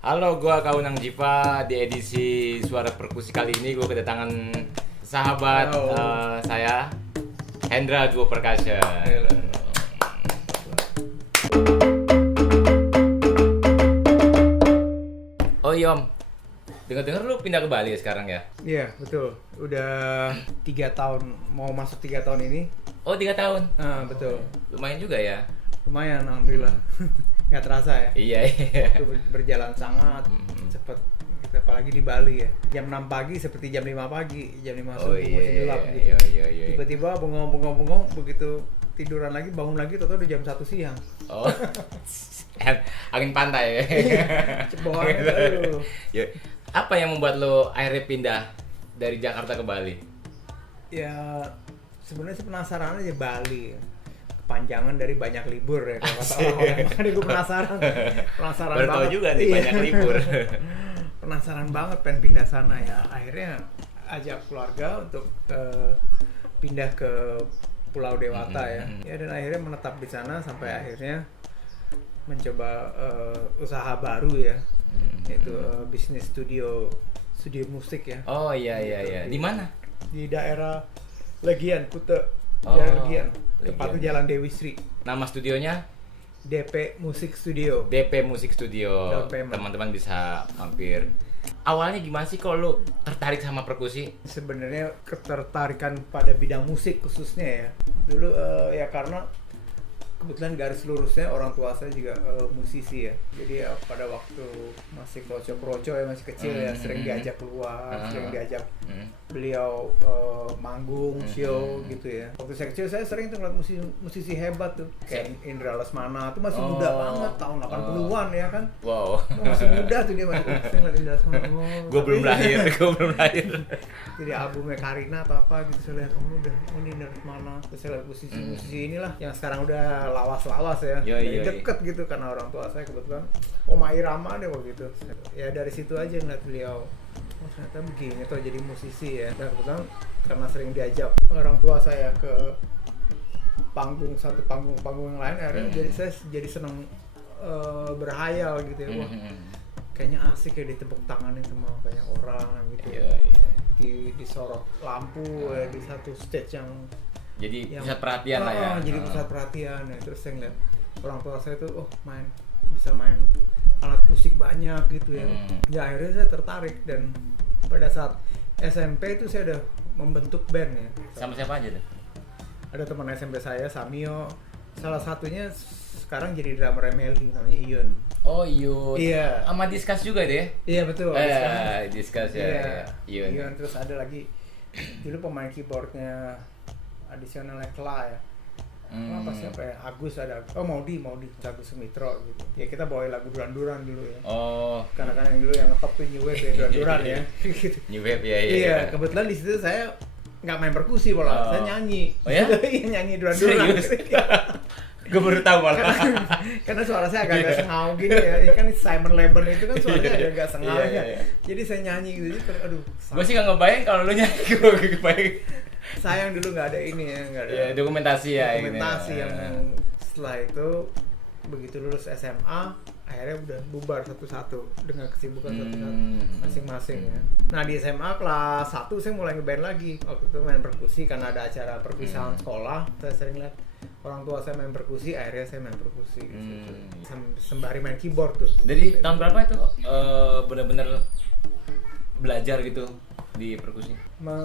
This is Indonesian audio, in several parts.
Halo, gua Kaunang Jiva. Di edisi Suara Perkusi kali ini gua kedatangan sahabat saya, Hendra Duo Percussion. Oh iya Om, dengar-dengar lu pindah ke Bali ya sekarang ya? Iya, betul. Udah 3 tahun, mau masuk 3 tahun ini. Oh 3 tahun? Betul. Lumayan juga ya? Lumayan, alhamdulillah. Nggak terasa ya? Iya. Itu berjalan sangat cepat. Apalagi di Bali ya. Jam 6 pagi seperti jam 5 pagi. Jam 5 subuh masih gelap gitu. Iya. Tiba-tiba bengong-bengong, begitu tiduran lagi, bangun lagi, tau-tau udah jam 1 siang. Oh, angin pantai. Cebohan. Aduh. Ya, apa yang membuat lo akhirnya pindah dari Jakarta ke Bali? Ya, sebenarnya sih penasaran aja Bali. Kepanjangan dari banyak libur ya kalau kata orang-orang. Makanya gue penasaran Baru tahu banget. juga nih Iya. banyak libur. Penasaran banget pengen pindah sana ya. Akhirnya ajak keluarga untuk pindah ke Pulau Dewata ya. Ya dan akhirnya menetap di sana sampai akhirnya mencoba usaha baru ya. Yaitu bisnis studio musik ya. Oh iya. Di mana? Di daerah Legian, Kute. Oh, Daerah Legian. Legian. Tepatnya Jalan Dewi Sri. Nama studionya DP Musik Studio. DP Musik Studio. Down payment. Teman-teman bisa mampir. Awalnya gimana sih kalau lo tertarik sama perkusi? Sebenarnya ketertarikan pada bidang musik khususnya ya. Dulu ya karena kebetulan garis lurusnya orang tua saya juga musisi ya. Jadi ya pada waktu masih kroco-kroco ya, masih kecil ya, sering diajak keluar, sering diajak beliau manggung, show gitu ya. Waktu saya kecil saya sering tuh ngeliat musisi hebat tuh, kayak Indra Lesmana tuh masih muda banget, tahun 80-an ya kan. Wow. Masih muda tuh dia, masih sering ngeliat Indra Lesmana. Gue belum lahir. Jadi albumnya Karina atau apa gitu saya lihat, udah ini dari mana. Terus saya lihat musisi-musisi inilah yang sekarang udah lawas-lawas ya. Dari deket gitu karena orang tua saya kebetulan Oma Irama deh waktu itu. Ya dari situ aja ngeliat beliau. Oh ternyata begini tuh jadi musisi ya. Dan kebetulan karena sering diajak orang tua saya ke satu panggung yang lain, akhirnya jadi saya jadi seneng berhayal gitu ya. Wah, kayaknya asik ya ditepuk tanganin sama banyak orang gitu ya. Disorot lampu ya, di satu stage yang pusat perhatian lah ya. Jadi pusat perhatian ya. Terus saya ngeliat orang tua saya tuh bisa main alat musik banyak gitu ya. Ya akhirnya saya tertarik dan pada saat SMP itu saya udah membentuk band ya. Sama siapa aja tuh? Ada teman SMP saya, Samio. Salah satunya sekarang jadi drummer Meli, namanya Ion. Oh Ion. Iya. Sama Discuss juga deh. Iya betul. Discuss ya. Ion. Terus ada lagi dulu pemain keyboardnya Additional Ekla ya. Apa siapa ya? Agus ada. Oh Maudi Agus Sumitro gitu. Ya kita bawa lagu Duran-Duran dulu ya. Oh. Karena kan yang dulu yang ngetop tuh New Wave ya, Duran-Duran ya. Gitu. New Wave ya. Iya, kebetulan di situ saya nggak main perkusi malah, saya nyanyi. Oh ya? Iya nyanyi Duran-Duran. Gue baru tahu malah. Karena suara saya agak-agak sengau gini ya. Ini kan Simon Le Bon itu kan suaranya agak sengau ya. Jadi saya nyanyi gitu. Jadi aduh. Gue sih nggak ngebayang kalau lu nyanyi. Gue kebayang. Sayang dulu nggak ada ini ya, nggak ada. Ya, dokumentasi ya. Dokumentasi yang setelah itu begitu lulus SMA akhirnya udah bubar satu-satu dengan kesibukan satu-satu masing-masing ya. Nah di SMA kelas 1 saya mulai ngeband lagi. Waktu itu main perkusi karena ada acara perkusian sekolah. Saya sering lihat orang tua saya main perkusi, akhirnya saya main perkusi gitu. Sembari main keyboard tuh. Dari tahun berapa itu benar-benar belajar gitu di perkusi?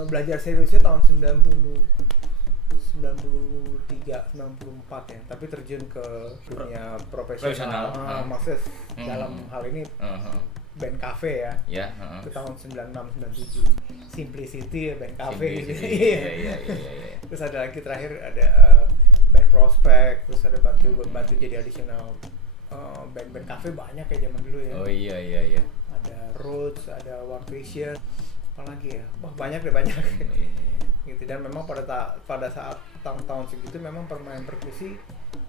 Belajar seriusnya tahun 93, 94 ya, tapi terjun ke dunia profesional. Maksudnya dalam hal ini band cafe ya. Itu tahun 96, 97. Simplicity ya, band cafe gitu. Iya. Terus ada lagi terakhir ada band Prospect, terus ada bantu jadi additional band cafe banyak ya zaman dulu ya. Oh iya. Ada Roots, ada One Vision, apalagi ya. Wah, banyak gitu. Dan memang pada saat tahun-tahun segitu memang permain perkusi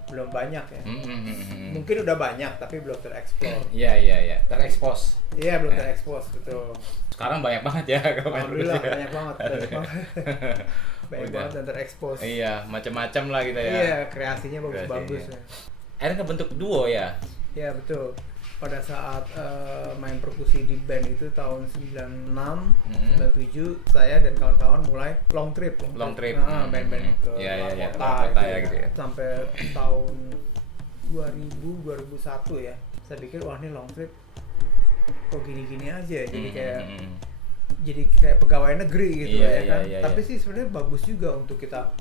belum banyak ya. Mungkin udah banyak tapi belum tereksplor. Iya. Terekspos. Iya, belum terekspos betul. Sekarang banyak banget ya kalau main perkusi. Alhamdulillah banyak banget. Banyak banget dan terekspos. Iya, macam-macam lah gitu ya. Iya, kreasinya bagus-bagus ya. Akhirnya kebentuk duo ya. Iya, betul. pada saat main perkusi di band itu tahun 96, 97 saya dan kawan-kawan mulai long trip. Band-band ke luar kota ya, gitu ya. Sampai tahun 2001 ya. Saya pikir wah ini long trip kok gini-gini aja ya. Jadi kayak pegawai negeri gitu kan. Tapi sih sebenarnya bagus juga untuk kita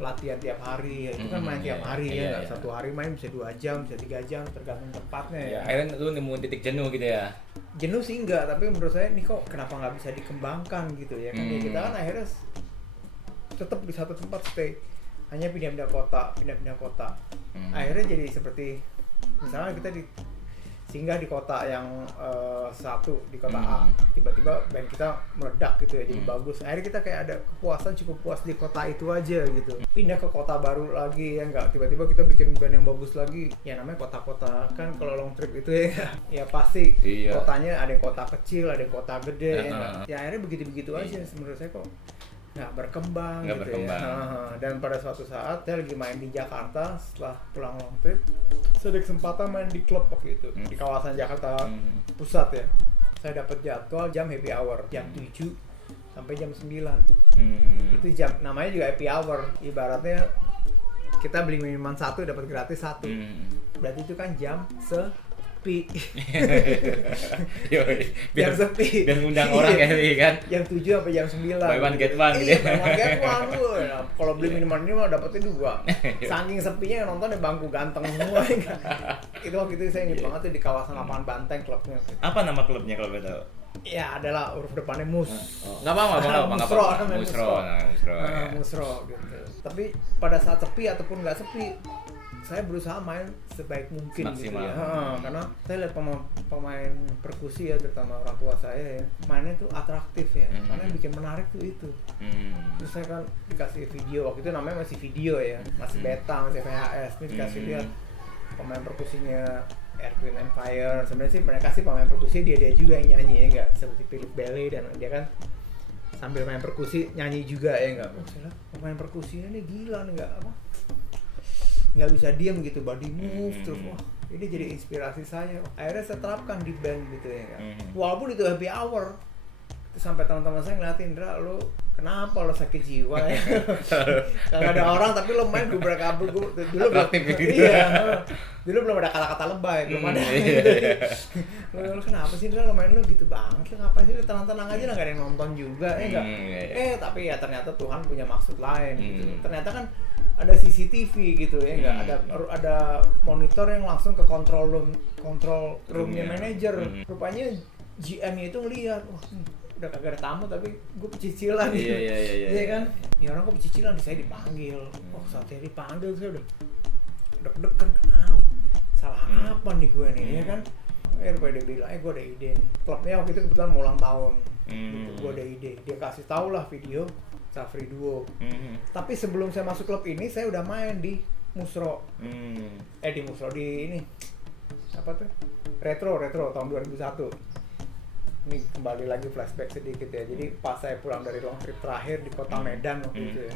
latihan tiap hari ya. Itu kan main tiap hari ya. Satu hari main bisa 2 jam, bisa 3 jam tergantung tempatnya ya. Akhirnya lu nemuin titik jenuh gitu ya. Jenuh sih enggak, tapi menurut saya ini kok kenapa nggak bisa dikembangkan gitu ya kan. Ya kita kan akhirnya tetap di satu tempat stay. Hanya pindah-pindah kota. Akhirnya jadi seperti misalnya kita singgah di kota yang satu, di kota A, tiba-tiba band kita meledak gitu ya, jadi bagus. Akhirnya kita kayak ada kepuasan, cukup puas di kota itu aja gitu. Pindah ke kota baru lagi ya enggak, tiba-tiba kita bikin band yang bagus lagi. Ya namanya kota-kota kan kalau long trip itu ya pasti kotanya ada yang kota kecil, ada yang kota gede ya enggak. Ya akhirnya begitu-begitu aja menurut saya kok nggak berkembang ya. Dan pada suatu saat saya lagi main di Jakarta setelah pulang long trip, saya ada kesempatan main di klub waktu itu di kawasan Jakarta Pusat ya. Saya dapat jadwal jam happy hour jam 7 sampai jam 9. Itu jam namanya juga happy hour, ibaratnya kita beli minuman 1 dapat gratis 1. Berarti itu kan jam sepi. Jam sepi. Dan ngundang orang kan. Jam 7 sampai jam 9. Buy one get one gitu. Buy one get one tuh. Nah, kalau beli minuman ini mah dapetnya 2. Saking sepinya yang nonton bangku ganteng semua. Itu waktu itu saya ingat banget tuh di kawasan lapangan Banteng klubnya. Apa nama klubnya kalau boleh tahu? Ya adalah huruf depannya Mus. Nggak apa-apa. Musro gitu. Tapi pada saat sepi ataupun nggak sepi, saya berusaha main sebaik mungkin gitu ya. Karena saya lihat pemain perkusi ya, terutama orang tua saya ya, mainnya tuh atraktif ya. Karena yang bikin menarik tuh itu. Terus saya kan dikasih video, waktu itu namanya masih video ya, masih beta, masih VHS. Ini dikasih lihat pemain perkusinya Earth, Wind & Fire. Sebenarnya sih mereka sih pemain perkusi dia juga yang nyanyi ya, enggak seperti Philip Bailey, dan dia kan sambil main perkusi nyanyi juga ya enggak. Oh, saya pemain perkusinya nih gila nih, enggak apa? Nggak bisa diam gitu, body move terus. Wah, ini jadi inspirasi saya. Akhirnya saya terapkan di band gitu ya kan. Walaupun itu happy hour, terus sampai teman-teman saya ngeliatin, Indra, lo kenapa lo sakit jiwa ya? Gak ada orang tapi lo main gubrak-gabrak. Dulu belum ada kata-kata lebay, belum ada. Lo kenapa sih Indra, lo main lo gitu banget, lo ngapain sih, lo tenang-tenang aja lah, gak ada yang nonton juga ya enggak. Tapi ya ternyata Tuhan punya maksud lain gitu. Ternyata kan ada CCTV gitu ya enggak, ada monitor yang langsung ke control roomnya manajer. Rupanya GM-nya itu ngeliat, wah udah kagak ada tamu tapi gue pecicilan gitu. Iya kan, ini orang kok pecicilan, saya dipanggil. Saat saya dipanggil saya udah deg-degan, kenapa, salah apa nih gue nih ya kan. Rupanya dia bilang, gue ada ide nih. Klubnya waktu itu kebetulan mau ulang tahun gitu. Gue ada ide, dia kasih tau lah video Safri Duo. Tapi sebelum saya masuk klub ini, saya udah main di Musro. Di Musro, di ini apa tuh? Retro tahun 2001. Ini kembali lagi flashback sedikit ya. Jadi pas saya pulang dari long trip terakhir di kota Medan waktu itu ya,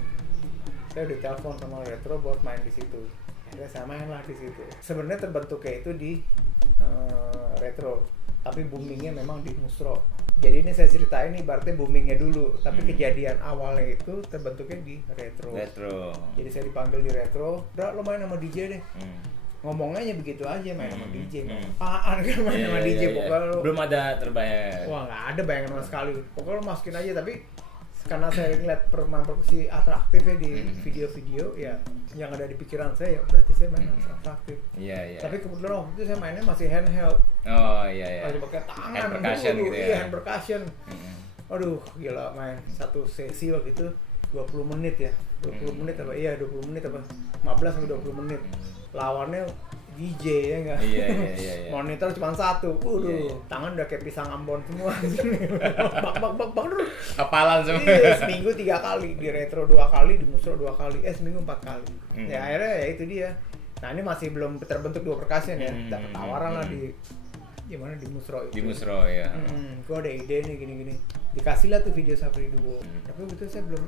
saya udah telepon sama Retro buat main di situ. Akhirnya saya main lah di situ. Sebenarnya terbentuknya itu di Retro, tapi boomingnya memang di Musro. Jadi ini saya ceritain nih, berarti boomingnya dulu, tapi kejadian awalnya itu terbentuknya di Retro. Jadi saya dipanggil di Retro, udah lo main sama DJ deh. Ngomongnya begitu aja, main sama DJ. Apaan kan main sama DJ, pokoknya lo belum ada terbayang. Wah, nggak ada bayangan sama sekali. Pokoknya lo masukin aja, tapi karena saya ngeliat permainan perkusi atraktif ya di video-video ya, yang ada di pikiran saya ya berarti saya main atraktif. Tapi kebetulan waktu itu saya mainnya masih handheld. Masih pakai tangan. Hand percussion gitu ya. Iya, hand percussion. Aduh, gila, main satu sesi waktu itu 20 menit ya. 20 menit apa? Iya, 20 menit apa? 15 sampai 20 menit. Lawannya DJ ya enggak? Iya. Monitor cuma satu. Tangan udah kayak pisang Ambon semua. Bak dulu. Kapalan semua. Iya, seminggu 3 kali, di Retro 2 kali, di Musro 2 kali. Seminggu 4 kali. Ya akhirnya ya itu dia. Nah, ini masih belum terbentuk dua percussion ya. Dapat tawaran lah di gimana di Musro itu. Di Musro ya. Gue ada ide nih gini-gini. Dikasih lah tuh video Safri Duo. Tapi betul saya belum,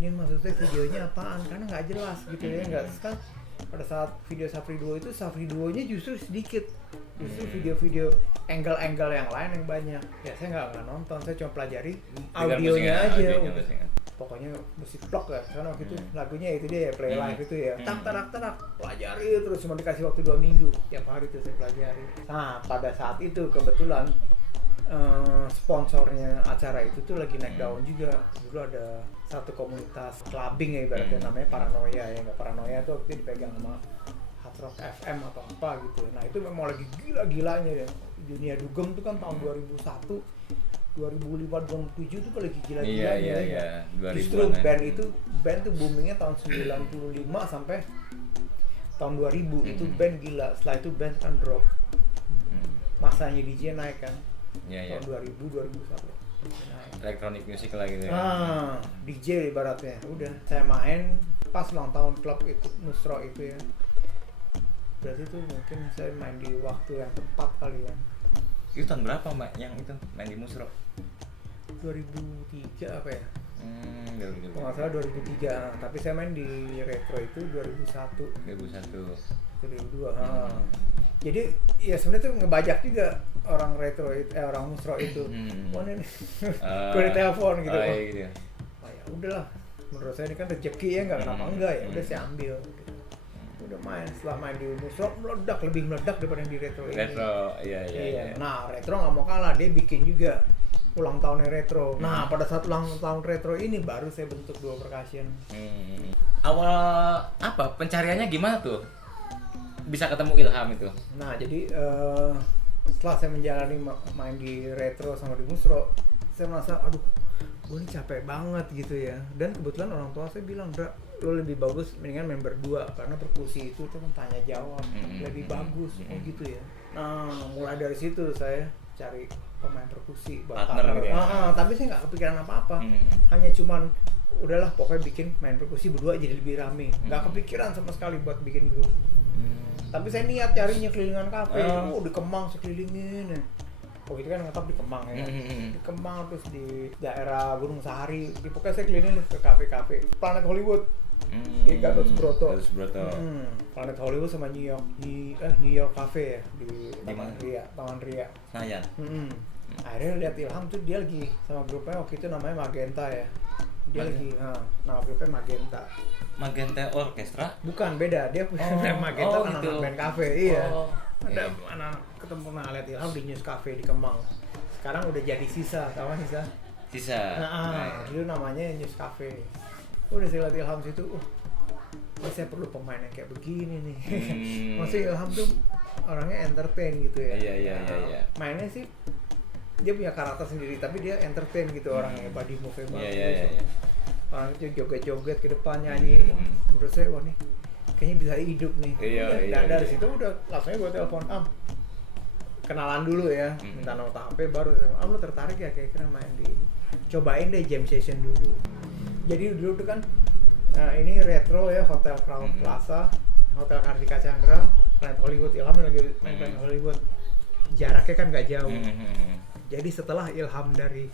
ini maksudnya videonya apaan, karena nggak jelas gitu ya. Nggak kan pada saat video Safri Duo itu Safri Duo-nya justru sedikit, justru video-video angle-angle yang lain yang banyak. Ya saya nggak nonton, saya cuma pelajari audionya aja. Pokoknya musik vlog ya, karena waktu itu lagunya itu dia ya, play live itu ya, tak pelajari terus, cuma dikasih waktu 2 minggu, tiap hari itu saya pelajari. Nah pada saat itu kebetulan sponsornya acara itu tuh lagi naik daun juga. Dulu ada satu komunitas clubbing ya ibaratnya, namanya Paranoia ya. Nggak, Paranoia tuh waktu itu dipegang sama Hard Rock FM atau apa gitu. Nah itu memang lagi gila-gilanya ya. Dunia dugem tuh kan tahun 2001, 2005, 2007 tuh lagi gila-gilanya ya. Justru band tuh boomingnya tahun 95 sampai tahun 2000 itu band gila. Setelah itu band kan drop. Masanya DJ naik kan. Tahun 2000, 2001 Electronic music lah gitu ya. DJ ibaratnya. Udah, saya main pas ulang tahun klub itu, Musro itu ya. Berarti tuh mungkin saya main di waktu yang tepat kali ya. Itu tahun berapa Mbak yang itu main di Musro? 2003 apa ya? 2003. Kalau nggak salah 2003, tapi saya main di Retro itu 2001. 2002. Jadi ya sebenarnya tuh ngebajak juga orang Retro itu, orang Musro itu. Oh ini gue ditelepon gitu. Gitu. Oh ya udahlah, menurut saya ini kan rezeki ya, nggak kenapa enggak ya. Udah saya ambil. Gitu. Udah main, setelah main di Musro lebih meledak daripada yang di Retro ini. Iya. Nah Retro nggak mau kalah, dia bikin juga ulang tahunnya Retro. Nah pada saat ulang tahun Retro ini baru saya bentuk Duo Percussion. Awal apa pencariannya gimana tuh? Bisa ketemu Ilham itu? Nah jadi setelah saya menjalani main di Retro sama di Musro, saya merasa aduh gue ini capek banget gitu ya. Dan kebetulan orang tua saya bilang, Dra, lo lebih bagus mendingan main berdua, karena perkusi itu kan tanya jawab lebih bagus. Oh gitu ya. Nah mulai dari situ saya cari pemain perkusi buat partner gitu ya? Tapi saya nggak kepikiran apa-apa. Hanya cuman udahlah pokoknya bikin main perkusi berdua jadi lebih rame. Nggak kepikiran sama sekali buat bikin grup. Tapi saya niat carinya kelilingan kafe. Di Kemang saya kelilingin ya. Oh itu kan ngetop di Kemang ya. Di Kemang, terus di daerah Gunung Sahari. Pokoknya saya kelilingin ke kafe-kafe. Planet Hollywood di Gatot Subroto. Planet Hollywood sama New York Cafe ya di Taman Ria. Senayan. Akhirnya lihat Ilham tuh, dia lagi sama grupnya waktu itu namanya Magenta ya. Dia lagi nama grupnya Magenta Orkestra? Bukan, beda. Dia punya Magenta kan gitu. anak band cafe. Iya. Ada anak ketemu lihat Ilham di News Cafe di Kemang. Sekarang udah jadi Sisa, tahu kan Sisa? Sisa. Dulu namanya News Cafe. Udah saya lihat Ilham situ, ini saya perlu pemain yang kayak begini nih. Maksudnya Ilham tuh orangnya entertain gitu ya. Iya. Mainnya sih dia punya karakter sendiri, tapi dia entertain gitu orangnya, body move bagus. Iya. Orang itu joget-joget ke depan nyanyi. Menurut saya wah nih kayaknya bisa hidup nih. Iya. Dari situ udah langsung gue telepon kenalan dulu ya, minta nomor HP, baru lo tertarik ya kira-kira main di cobain deh jam session dulu. Jadi dulu tuh kan ini Retro ya, Hotel Crown Plaza, Hotel Kartika Chandra, Planet Hollywood. Ilham lagi main Planet Hollywood, jaraknya kan gak jauh. Jadi setelah Ilham dari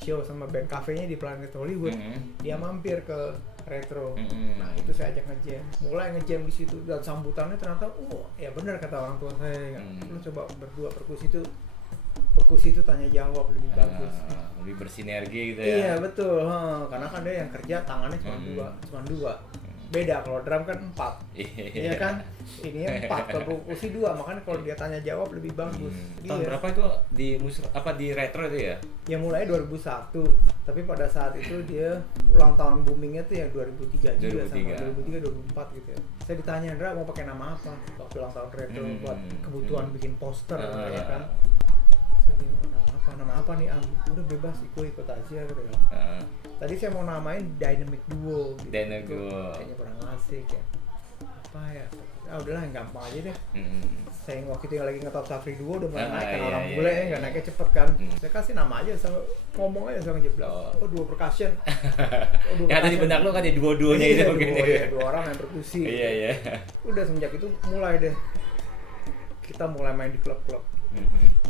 show sama band kafenya di Planet Hollywood, dia mampir ke Retro. Nah itu saya ajak ngejam, mulai ngejam di situ, dan sambutannya ternyata, ya benar kata orang tua saya, lu coba berdua perkusi itu tanya jawab lebih bagus, lebih bersinergi gitu ya. Iya betul, karena kan dia yang kerja tangannya cuma dua. Beda kalau drum kan 4. Iya kan? Ini 4, kalau perkusi 2, makanya kalau dia tanya jawab lebih bagus. Tahun berapa itu di Retro itu ya? Ya mulai 2001, tapi pada saat itu dia ulang tahun boomingnya tuh ya 2003 juga, sama 2003 2004 gitu ya. Saya ditanya, Ndra mau pakai nama apa waktu ulang tahun Retro buat kebutuhan bikin poster ya kan. Saya bilang, nama apa nih udah bebas, ikut aja gitu ya. Tadi saya mau namain Dynamic Duo gitu. Dynamic Duo. Kayaknya kurang asik ya. Apa ya? Udahlah yang gampang aja deh. Saya waktu itu lagi ngetop Safri Duo udah mulai naik kan, orang bule ya nggak naiknya cepet kan. Saya kasih nama aja, sama ngomong aja sama jeblak. Duo Percussion. Yang ada di benak lu kan ada dua-duanya itu gitu. Dua orang main perkusi. Iya. Udah semenjak itu mulai deh kita mulai main di klub-klub.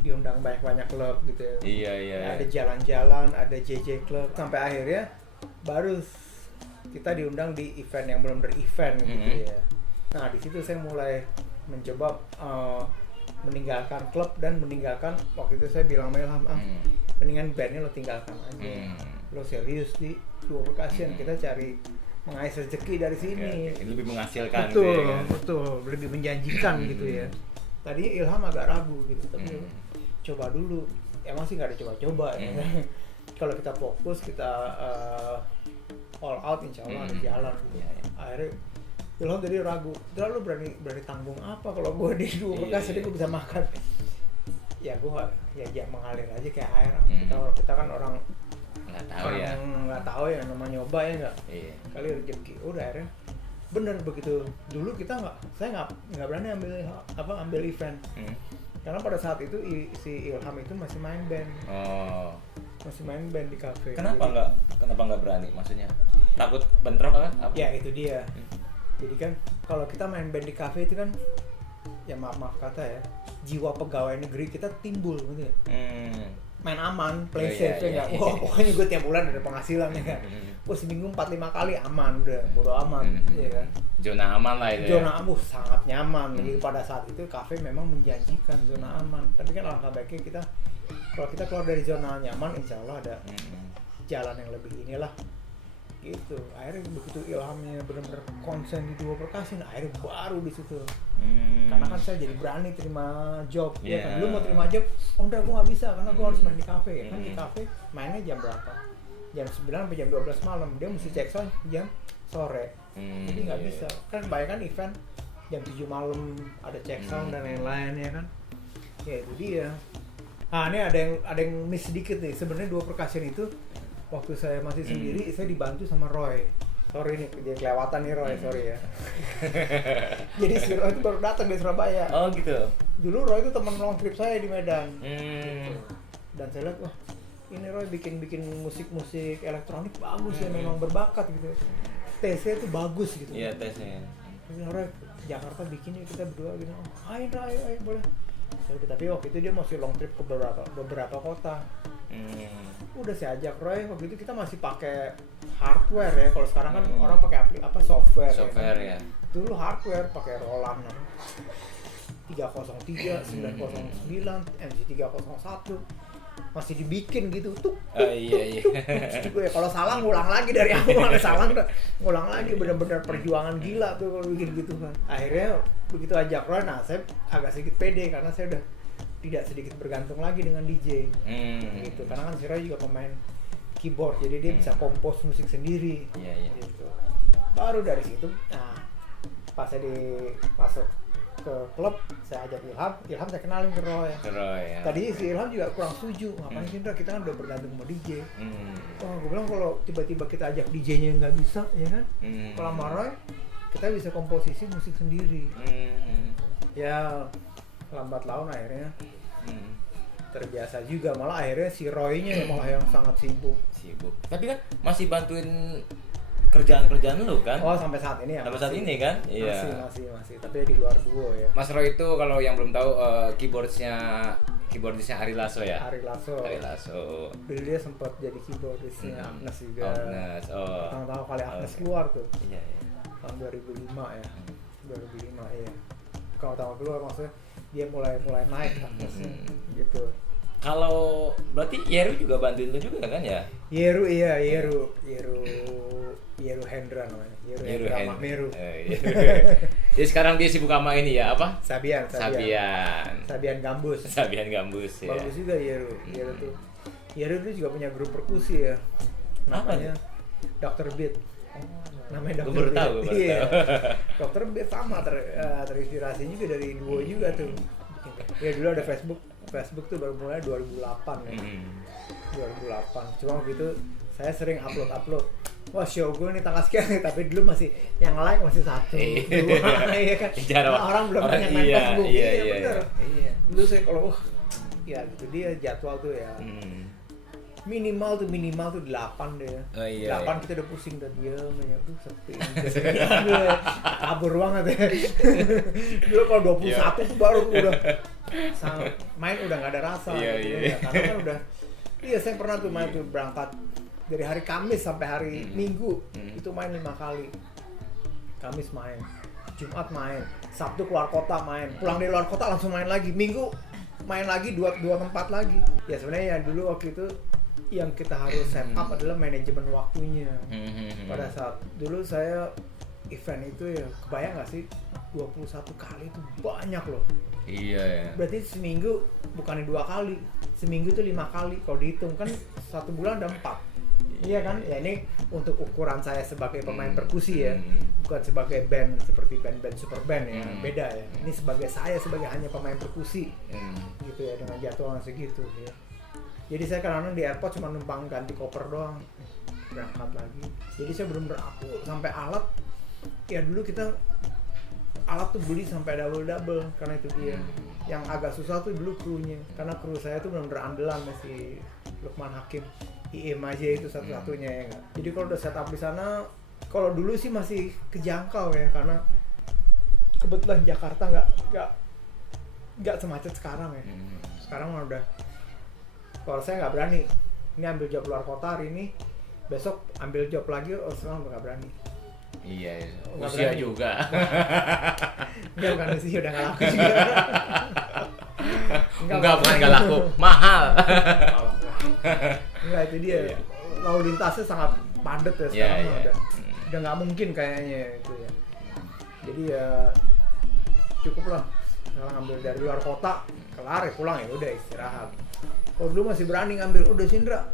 Diundang banyak klub gitu ya. Iya. Ada jalan-jalan, ada JJ Club, sampai akhirnya baru kita diundang di event yang belum berevent gitu ya. Nah di situ saya mulai mencoba meninggalkan klub dan meninggalkan, waktu itu saya bilang sama Ilham, mendingan bandnya lo tinggalkan aja, lo serius di duo percussion, kita cari mengais rezeki dari sini. Okay. Lebih menghasilkan. Betul, gitu ya, kan? betul, lebih menjanjikan gitu ya. Tadi Ilham agak ragu gitu, tapi coba dulu. Emang sih nggak ada coba-coba ya. Kalau kita fokus, kita all out, insya Allah ada jalan gitu. Akhirnya Ilham jadi ragu, lu berani tanggung apa kalau gue di duo percussion, gue bisa makan. Ya gue ya mengalir aja kayak air. Kita kan orang nggak tahu ya, namanya nyoba ya nggak. Kali rezeki udah akhirnya bener begitu. Dulu saya nggak berani ambil event, karena pada saat itu si Ilham itu masih main band. Masih main band di kafe. Kenapa nggak berani, maksudnya takut bentrok kan? Ya itu dia. Jadi kan kalau kita main band di kafe itu kan, ya maaf kata ya, jiwa pegawai negeri kita timbul gitu ya. Main aman, play safe ya nggak. Wah pokoknya gue tiap bulan ada penghasilan ya kan. Wah seminggu 4-5 kali aman, udah bodo aman, ya kan. Zona aman lah itu. Zona aman, sangat nyaman. Jadi pada saat itu kafe memang menjanjikan zona aman. Tapi kan alangkah baiknya kita, kalau kita keluar dari zona nyaman, insya Allah ada jalan yang lebih inilah. Gitu. Akhirnya begitu Ilhamnya benar-benar konsen di duo percussion, akhirnya baru di situ. Karena kan saya jadi berani terima job. Ya kan dulu mau terima job, enggak gue nggak bisa karena gue harus main di kafe. Kan di kafe mainnya jam berapa? Jam 9 sampai jam 12 malam. Dia mesti check sound jam sore. Jadi nggak bisa. Kan bayangkan event jam 7 malam ada check sound dan lain-lain ya kan. Ya itu dia. Nah, ini ada yang miss sedikit nih. Sebenarnya duo percussion itu waktu saya masih sendiri, saya dibantu sama Roy. Sorry nih, dia kelewatan nih Roy, sorry ya. Jadi si Roy itu baru datang dari Surabaya. Oh gitu. Dulu Roy itu teman long trip saya di Medan. Dan saya lihat, wah ini Roy bikin musik elektronik bagus ya, memang berbakat gitu. Tesnya itu bagus gitu. Iya tesnya. Tapi Roy, Jakarta bikinnya kita berdua gitu. Oh, ayo boleh. Ya udah, tapi waktu itu dia masih long trip ke beberapa kota. Udah saya ajak Roy, waktu itu kita masih pakai hardware ya. Kalau sekarang kan orang pakai software ya. Dulu hardware pakai Roland 303, 909, MC301 masih dibikin gitu tuh. Iya. Kalau salah ngulang lagi dari awal, ngulang lagi, benar-benar perjuangan gila tuh kalau bikin gitu kan. Akhirnya begitu ajak Roy, nah saya agak sedikit pede karena saya udah tidak sedikit bergantung lagi dengan DJ. Gitu. Karena kan si Roy juga pemain keyboard, jadi dia bisa kompos musik sendiri. Iya. Gitu. Baru dari situ, nah pas saya masuk ke klub, saya ajak Ilham saya kenalin ke Roy. Ya. Tadi si Ilham juga kurang setuju, ngapain sih Indra, kita kan udah bergantung sama DJ. Gue bilang kalau tiba-tiba kita ajak DJ-nya nggak bisa, ya kan? Kalau sama Roy, kita bisa komposisi musik sendiri. Ya lambat laun akhirnya terbiasa juga, malah akhirnya si Roy-nya malah yang sangat sibuk. Tapi kan masih bantuin kerjaan lu kan? Oh sampai saat ini ya? Sampai saat ini kan? Iya. Masih. Tapi di luar duo ya. Mas Roy itu kalau yang belum tahu keyboardisnya Ari Lasso ya? Ari Lasso. Dulu dia sempat jadi keyboardisnya Agnes juga. Tahu kali Agnes keluar tuh. Iya. Tahun 2005 ya. 2005 ya. Kalau tahun keluar maksudnya dia mulai naik Agnesnya gitu. Kalau berarti Yeru juga bantuin lu juga kan ya? Yeru Hendra namanya. Yeru Mahmeru. Jadi sekarang dia sibuk sama ini ya, apa? Sabian Gambus ya. Bagus juga Yeru tuh. Yeru tuh juga punya grup perkusi ya. Namanya Dr. Beat. Namanya Dr. Beat. Gue baru tahu. Dr. Beat sama terinspirasi juga dari duo juga tuh. Ya dulu ada Facebook tuh baru mulai 2008 ya. 2008. Cuma begitu saya sering upload. Wah show gue nih tanggal sekian nih, tapi dulu masih yang like masih 1, 2 ya kan. Orang belum banyak main Facebook. Iya benar. Dulu saya kalau ya gitu dia jadwal tuh ya. Minimal tuh 8 deh ya. 8 kita udah pusing dan diam ya tuh sepi. Kabur banget ya. Dulu kalau 21 tuh baru udah main udah enggak ada rasa gitu ya. Karena kan udah saya pernah tuh main tuh berangkat dari hari Kamis sampai hari Minggu itu main 5 kali. Kamis main, Jumat main, Sabtu keluar kota main, pulang dari luar kota langsung main lagi, Minggu main lagi dua tempat lagi. Ya sebenarnya dulu waktu itu yang kita harus set up adalah manajemen waktunya. Pada saat dulu saya event itu ya, kebayang nggak sih 21 kali itu banyak loh. Iya ya. Berarti seminggu bukannya 2 kali, seminggu itu 5 kali. Kalau dihitung kan 1 bulan ada 4. Iya kan? Ya ini untuk ukuran saya sebagai pemain perkusi ya, bukan sebagai band seperti band-band super band ya, beda ya. Ini sebagai saya sebagai hanya pemain perkusi, gitu ya, dengan jadwal segitu ya. Jadi saya kadang-kadang di airport cuma numpang ganti koper doang, berangkat lagi. Jadi saya benar-benar aku sampai alat. Ya dulu kita alat tuh beli sampai double karena itu dia. Yang agak susah tuh dulu krunya, karena kru saya tuh benar-benar andalan masih Lukman Hakim, IM aja itu satu-satunya ya nggak. Jadi kalau udah setup di sana, kalau dulu sih masih kejangkau ya, karena kebetulan Jakarta nggak semacet sekarang ya. Sekarang udah, kalau saya nggak berani, ini ambil job luar kota hari ini, besok ambil job lagi, sekarang nggak berani. Iya, Nggak usia berani. juga. Enggak, bukan sih, udah nggak laku juga. Enggak, bukan nggak laku, mahal. Enggak, itu dia. Iya. Lalu lintasnya sangat padat ya Iya, sekarang. iya. Udah nggak mungkin kayaknya itu ya. Jadi ya cukup lah. Sekarang ambil dari luar kota, kelar ya pulang ya udah istirahat. Kalau dulu masih berani ngambil, udah Sindra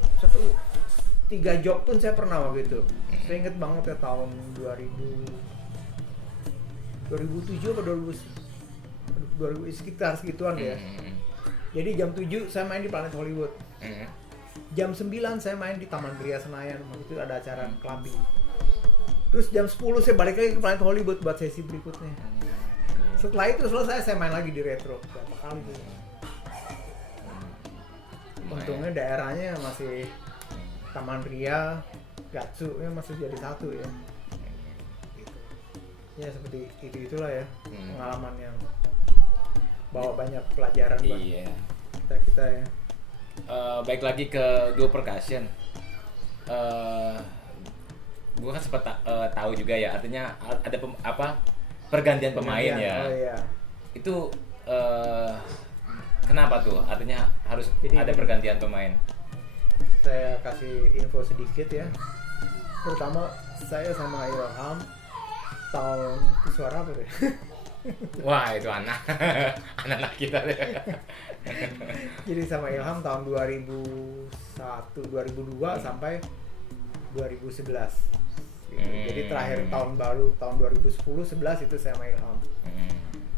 3 job pun saya pernah waktu itu. Saya inget banget ya tahun 2007 apa 2000 sekitar segituan ya. Jadi jam 7 saya main di Planet Hollywood. Jam 9 saya main di Taman Gria Senayan, waktu itu ada acara clubbing. Terus jam 10 saya balik lagi ke Planet Hollywood buat sesi berikutnya. Setelah itu selesai saya main lagi di Retro berapa kali tuh. Untungnya daerahnya masih Taman Ria, Gatsu ya masih jadi satu ya. Ya seperti itulah ya, pengalaman yang bawa banyak pelajaran buat Iya. kita ya. Baik lagi ke duo percussion. Gue kan sempat tahu juga ya, artinya ada pergantian pemain ya. Oh iya. Itu kenapa tuh? Artinya harus Jadi ada gini. pergantian pemain. Saya kasih info sedikit ya. Terutama saya sama Ilham tahun itu suara apa deh? Wah, itu anak kita deh. Jadi sama Ilham tahun 2001, 2002 sampai 2011. Gitu. Jadi terakhir tahun baru tahun 2010, 11 itu saya sama Ilham.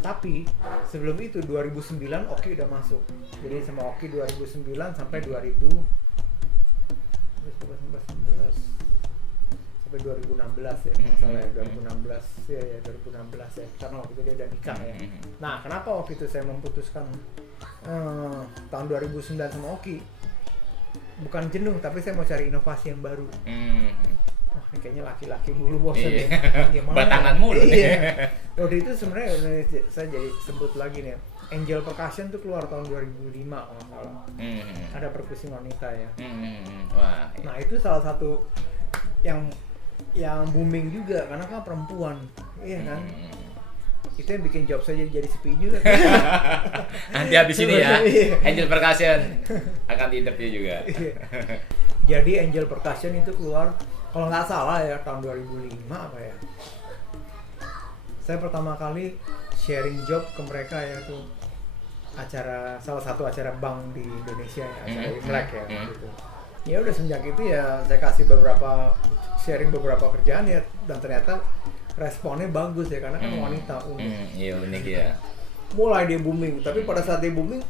Tapi sebelum itu 2009 Oki udah masuk. Jadi sama Oki 2009 sampai 2016 ya, masalah ya 2016 ya 2016 ya, karena waktu itu dia udah nikah ya. Nah kenapa waktu itu saya memutuskan tahun 2009 sama Oki, bukan jenuh tapi saya mau cari inovasi yang baru. Wah ini kayaknya laki-laki mulu bosan Iya. ya. Gimana? Batangan mulu nih. Iya. Waktu itu sebenarnya saya jadi sebut lagi nih, Angel Percussion tuh keluar tahun 2005 kalau nggak salah. Ada perkusi wanita ya. Wah. Nah itu salah satu yang booming juga karena kan perempuan, iya kan? Itu yang bikin job saya jadi sepi juga. Nanti habis ini ya, Iya. Angel Percussion akan diinterview juga. Iya. Jadi Angel Percussion itu keluar kalau nggak salah ya tahun 2005 apa ya. Saya pertama kali sharing job ke mereka ya tuh salah satu acara bank di Indonesia ya, acara Imlek ya gitu. Ya udah sejak itu ya saya kasih sharing beberapa kerjaan ya, dan ternyata responnya bagus ya karena kan wanita unik. Iya unik ya. Mulai dia booming, tapi pada saat dia booming,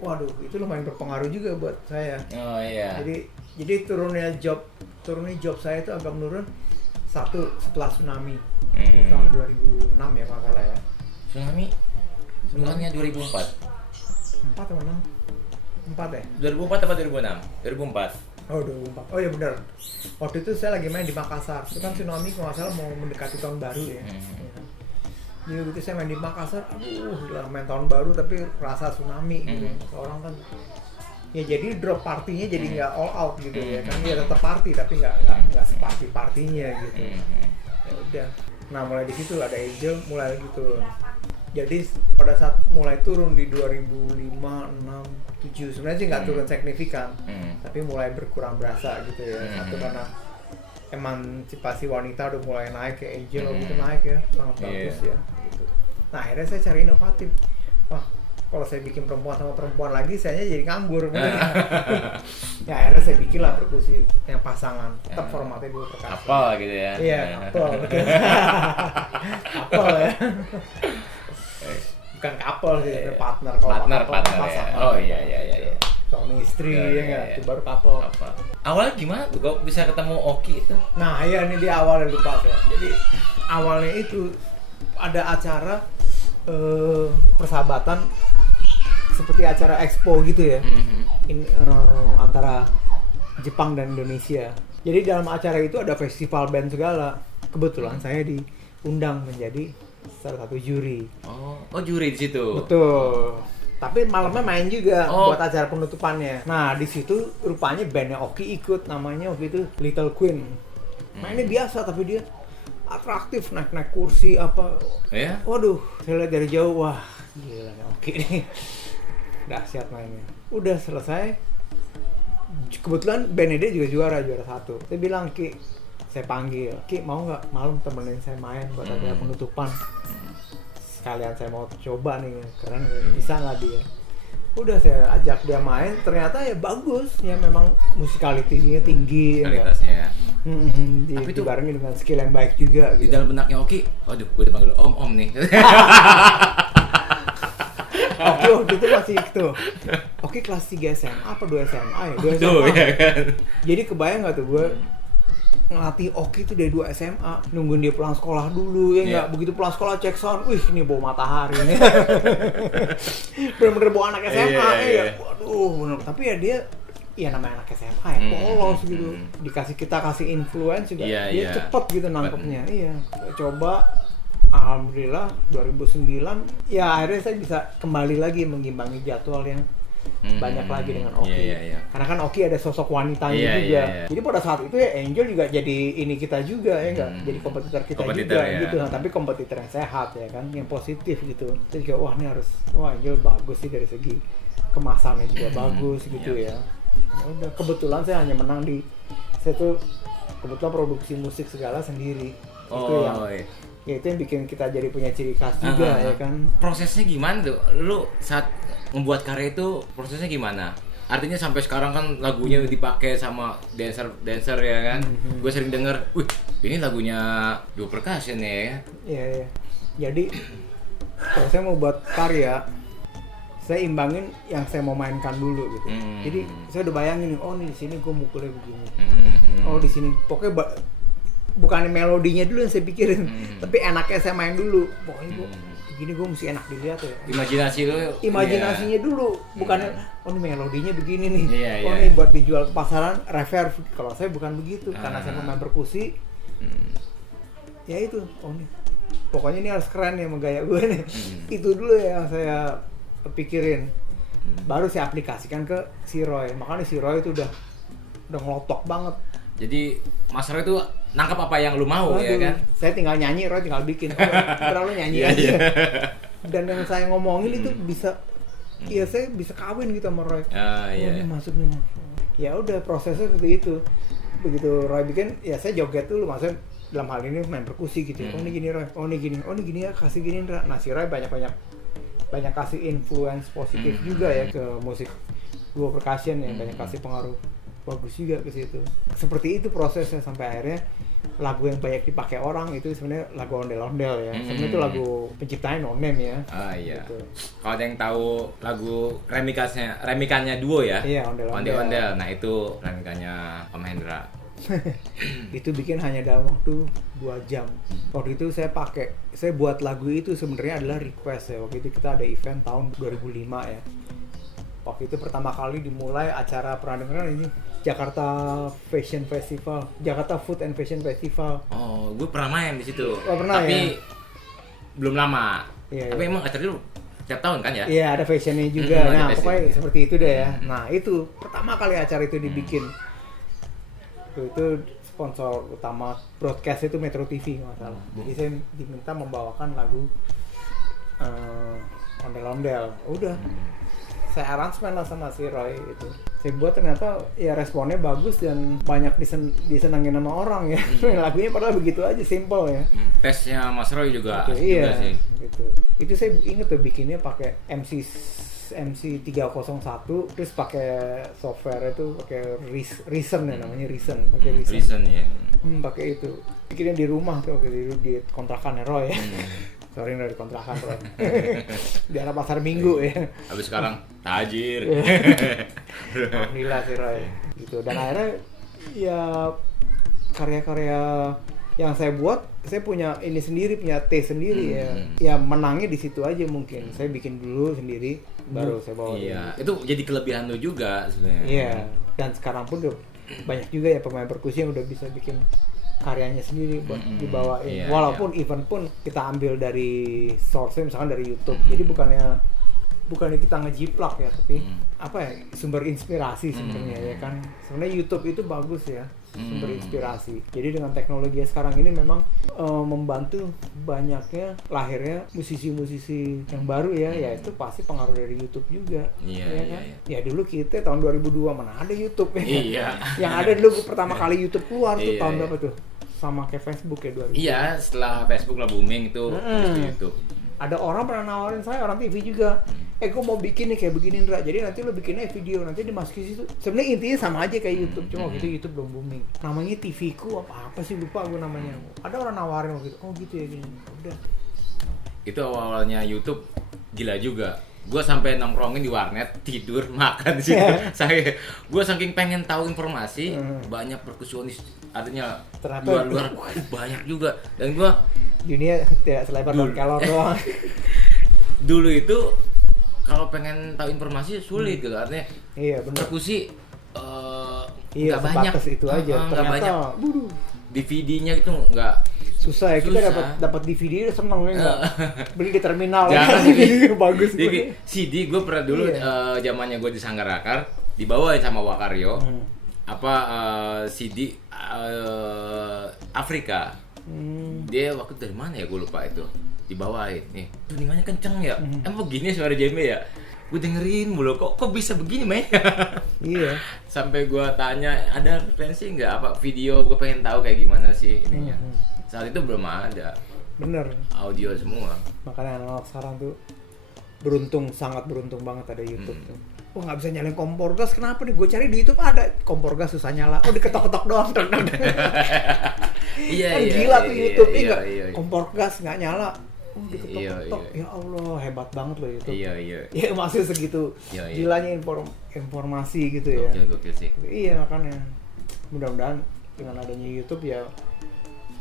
waduh itu lumayan berpengaruh juga buat saya. Oh iya. Jadi turunnya job saya itu agak menurun setelah tsunami di tahun 2006 ya kalau salah ya. Tsunami-nya 2004. 4 atau 6? 4 ya? 2004 atau 2006? 2004. Oh 2004. Oh iya benar. Waktu itu saya lagi main di Makassar. Itu kan tsunami kalau nggak salah mau mendekati tahun baru ya. Jadi waktu itu saya main di Makassar. Aduh, gila, main tahun baru tapi rasa tsunami gitu. Orang kan ya jadi drop partinya jadi nggak all out gitu ya. Kan dia tetap party tapi nggak separty partinya gitu. Ya udah. Nah mulai di situ ada Angel mulai gitu. Jadi pada saat mulai turun di 2005, 6, 7 sebenarnya sih nggak turun signifikan, tapi mulai berkurang berasa gitu ya. Satu karena emansipasi wanita udah mulai naik, kayak Angel gitu naik ya, sangat bagus ya. Gitu. Nah akhirnya saya cari inovatif. Wah kalau saya bikin perempuan sama perempuan lagi, saya jadi nganggur. Ya akhirnya saya bikin lah perkusi yang pasangan, tetap formatnya dua perkasi. Couple gitu ya. Iya, couple betul. Couple ya. Bukan couple sih, partner. Kalau Partner pasangan. ya. Oh iya. Suami istri Iya, ya iya, nggak, iya. itu baru couple. Awalnya gimana tuh kok bisa ketemu Oki itu? Nah iya ini di awalnya lupa ya. Jadi awalnya itu ada acara persahabatan seperti acara expo gitu ya, antara Jepang dan Indonesia. Jadi dalam acara itu ada festival band segala. Kebetulan saya diundang menjadi salah satu juri. Oh juri di situ. Betul. Tapi malamnya main juga Oh. buat acara penutupannya. Nah di situ rupanya bandnya Oki ikut, namanya waktu itu Little Queen. Mainnya biasa tapi dia atraktif, naik kursi apa. Ya? Waduh, saya lihat dari jauh, wah gila nih Oki nih. Dahsyat mainnya. Udah selesai. Kebetulan bandnya dia juga juara 1. Saya bilang, Ki, saya panggil, Ki mau nggak malam temenin saya main buat acara penutupan. Sekalian saya mau coba nih, keren bisa nggak dia. Udah saya ajak dia main, ternyata ya bagus, ya memang musikalitasnya tinggi. Kualitasnya ya. Tapi itu dibarengin dengan skill yang baik juga. Di Gitu. dalam benaknya Oki, waduh gue dipanggil om nih. Oki waktu itu masih itu. Oki kelas 3 SMA apa 2 SMA ya? 2 SMA. Tuh, ya kan. Jadi kebayang nggak tuh gue ngelatih Oki itu dari 2 SMA, nungguin dia pulang sekolah dulu ya nggak, begitu pulang sekolah cek sound, wih ini bawa matahari nih. Bener-bener bawa anak SMA ya. Waduh, bener. Tapi ya dia namanya anak SMA ya, polos gitu. Kita kasih influence juga, dia cepet gitu nangkepnya. Iya, coba. Alhamdulillah 2009 ya akhirnya saya bisa kembali lagi mengimbangi jadwal yang banyak lagi dengan Oki. Karena kan Oki ada sosok wanitanya juga. Jadi pada saat itu ya Angel juga jadi ini kita juga ya enggak, jadi kompetitor kita juga gitu. Nah, tapi kompetitor yang sehat ya kan, yang positif gitu. Jadi kayak wah Angel bagus sih dari segi kemasannya juga bagus gitu ya. Udah kebetulan saya hanya menang saya tuh kebetulan produksi musik segala sendiri. Ya itu yang bikin kita jadi punya ciri khas juga ya kan. Prosesnya gimana tuh? Lu saat membuat karya itu prosesnya gimana? Artinya sampai sekarang kan lagunya dipakai sama dancer ya kan. Gue sering denger, wih ini lagunya Duo Percussion ya. Iya. Jadi kalau saya mau buat karya, saya imbangin yang saya mau mainkan dulu gitu. Jadi saya udah bayangin, oh nih di sini gue mukulnya begini. Oh di sini pokoknya bukan melodinya dulu yang saya pikirin, tapi enaknya saya main dulu. Pokoknya begini gue mesti enak dilihat ya. Imajinasinya dulu, bukan oh ini melodinya begini nih. Ini buat dijual ke pasaran, reverb. Kalau saya bukan begitu, karena saya pemain perkusi. Ya itu, nih. Pokoknya ini harus keren ya menggaya gue nih. Itu dulu yang saya pikirin. Baru saya aplikasikan ke si Roy. Makanya si Roy itu udah ngelotok banget. Jadi Mas Roy itu nangkap apa yang lu mau. Ya kan? Saya tinggal nyanyi, Roy tinggal bikin. Terlalu nyanyi aja. Dan yang saya ngomongin itu bisa, ya saya bisa kawin gitu sama Roy. Ini masuknya. Ya udah prosesnya seperti itu. Begitu Roy bikin, ya saya joget dulu, maksudnya dalam hal ini main perkusi gitu. Oh ini gini Roy, oh ini gini ya, kasih gini Indra. Nah si Roy banyak kasih influence positif juga ya ke musik Duo Percussion ya, banyak kasih pengaruh bagus juga ke situ. Seperti itu prosesnya sampai akhirnya lagu yang banyak dipakai orang itu sebenarnya lagu ondel-ondel ya. Sebenarnya itu lagu penciptanya No Name ya. Gitu. Kalau ada yang tahu lagu remikannya Duo ya. Iya, ondel-ondel. Nah itu remikannya Om Hendra. Itu bikin hanya dalam waktu 2 jam. Waktu itu saya buat lagu itu sebenarnya adalah request ya. Waktu itu kita ada event tahun 2005 ya. Waktu itu pertama kali dimulai acara, pernah dengar ini? Jakarta Fashion Festival, Jakarta Food and Fashion Festival. Oh, gue pernah main di situ. Oh, pernah. Tapi belum lama. Iya, tapi emang acara itu tiap tahun kan ya? Iya, ada fashionnya juga. Nah, pokoknya seperti itu deh ya. Nah, itu pertama kali acara itu dibikin. Itu sponsor utama broadcast itu Metro TV nggak salah. Jadi saya diminta membawakan lagu ondel-ondel. Udah, saya aransemen lah sama si Roy itu. Saya buat, ternyata ya responnya bagus dan banyak disenangin sama orang ya. Lagunya padahal begitu aja, simple ya. Tesnya Mas Roy juga Gitu, asik iya, juga sih. gitu. Itu saya inget tuh bikinnya pakai MC 301, terus pakai software itu pakai Reason ya, namanya Reason, pakai Reason ya. pakai itu. Bikinnya di rumah tuh, di kontrakan Roy ya. Sorry, dari kontrakan Roy. Di arah pasar Minggu ya. Habis sekarang tajir. Alhamdulillah sih Roy. Gitu. Dan akhirnya ya karya-karya yang saya buat, saya punya ini sendiri, punya taste sendiri ya. Ya menangnya di situ aja mungkin. Saya bikin dulu sendiri, baru saya bawa. Iya, itu jadi kelebihan lu juga sebenarnya. Iya. Dan sekarang pun udah banyak juga ya pemain perkusi yang udah bisa bikin karyanya sendiri buat dibawain. Iya, Walaupun event pun kita ambil dari source, misalkan dari YouTube. Jadi bukannya kita ngejiplak ya, tapi apa ya, sumber inspirasi sebenarnya ya kan. Sebenarnya YouTube itu bagus ya, sumber inspirasi. Jadi dengan teknologi sekarang ini memang membantu banyaknya lahirnya musisi-musisi yang baru ya. Ya itu pasti pengaruh dari YouTube juga. Iya, ya iya, kan? iya. Ya dulu kita tahun 2002 mana ada YouTube ya. Iya. Yang ada dulu pertama kali YouTube keluar tuh Iya, tahun iya. berapa tuh? Sama kayak Facebook ya 2000. Iya, setelah Facebook lah booming itu terus di YouTube. Ada orang pernah nawarin saya, orang TV juga. Gue mau bikin nih kayak begini, Ndra. Jadi nanti lo bikinnya video, nanti dimasukin situ. Sebenarnya intinya sama aja kayak YouTube, cuma waktu itu YouTube belum booming. Namanya TV-ku apa sih, lupa gue namanya. Ada orang nawarin waktu itu. Oh gitu ya, gini. Udah. Itu awalnya YouTube gila juga. Gue sampai nongkrongin di warnet, tidur, makan di situ. Gue saking pengen tahu informasi, banyak perkusionis, artinya Ternyata luar banyak juga. Dan gue dunia tidak selebar Don Kelor doang. dulu itu kalau pengen tahu informasi sulit gitu, artinya Iya benar. perkusi Iya, nggak banyak sebatas itu aja. nggak Ternyata banyak DVD-nya itu nggak susah ya. Kita Susah. dapat DVD udah seneng ya nggak? Beli di terminal Jangan, ya. DVD bagus. CD gue pernah dulu Iya. zamannya gue di Sanggarakar dibawain sama Wakario CD Afrika. Dia waktu dari mana ya, gue lupa itu, dibawain nih tuningnya kenceng ya, emang begini suara Jembe ya, gue dengerin mulu, kok bisa begini men. Iya. Sampai gue tanya ada referensi nggak, apa video, gue pengen tahu kayak gimana sih ininya. Saat itu belum ada, Bener. audio semua. Makanya anak sekarang tuh beruntung, sangat beruntung banget ada YouTube tuh. Oh nggak bisa nyalain kompor gas, kenapa nih? Gue cari di YouTube ada kompor gas susah nyala. Oh diketok-ketok doang. Iya, Kan iya, gila tuh iya, YouTube, iya, enggak iya. kompor gas nggak nyala. Oh diketok-ketok. Iya, iya. Ya Allah, hebat banget loh YouTube. Iya, iya. Ya masih segitu Iya, iya. gilanya informasi gitu ya. Gokil sih. Iya makanya mudah-mudahan dengan adanya YouTube ya,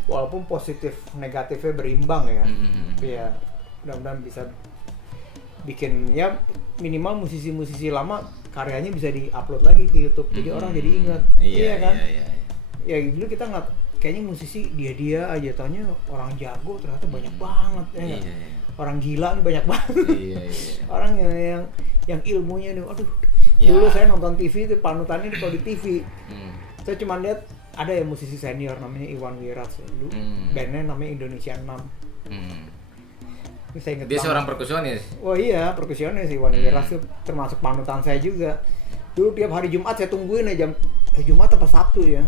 walaupun positif negatifnya berimbang ya, ya mudah-mudahan bisa bikin ya minimal musisi-musisi lama karyanya bisa diupload lagi ke YouTube, jadi orang jadi ingat. Iya kan? Iya. Ya dulu kita nggak, kayaknya musisi dia aja, tanya orang jago ternyata banyak banget ya nggak? Iya. Orang gila nih banyak banget. Iya. Orang yang ilmunya nih, aduh. Ya. Dulu saya nonton TV itu panutannya kalau di TV. Hmm. Saya cuma lihat ada ya musisi senior namanya Iwan Wirat dulu. Bandnya namanya Indonesia 6. Ini saya inget Dia banget. seorang perkusionis. Oh iya, perkusionis Iwan Wirat tuh termasuk panutan saya juga. Dulu tiap hari Jumat saya tungguin ya Jumat apa Sabtu ya.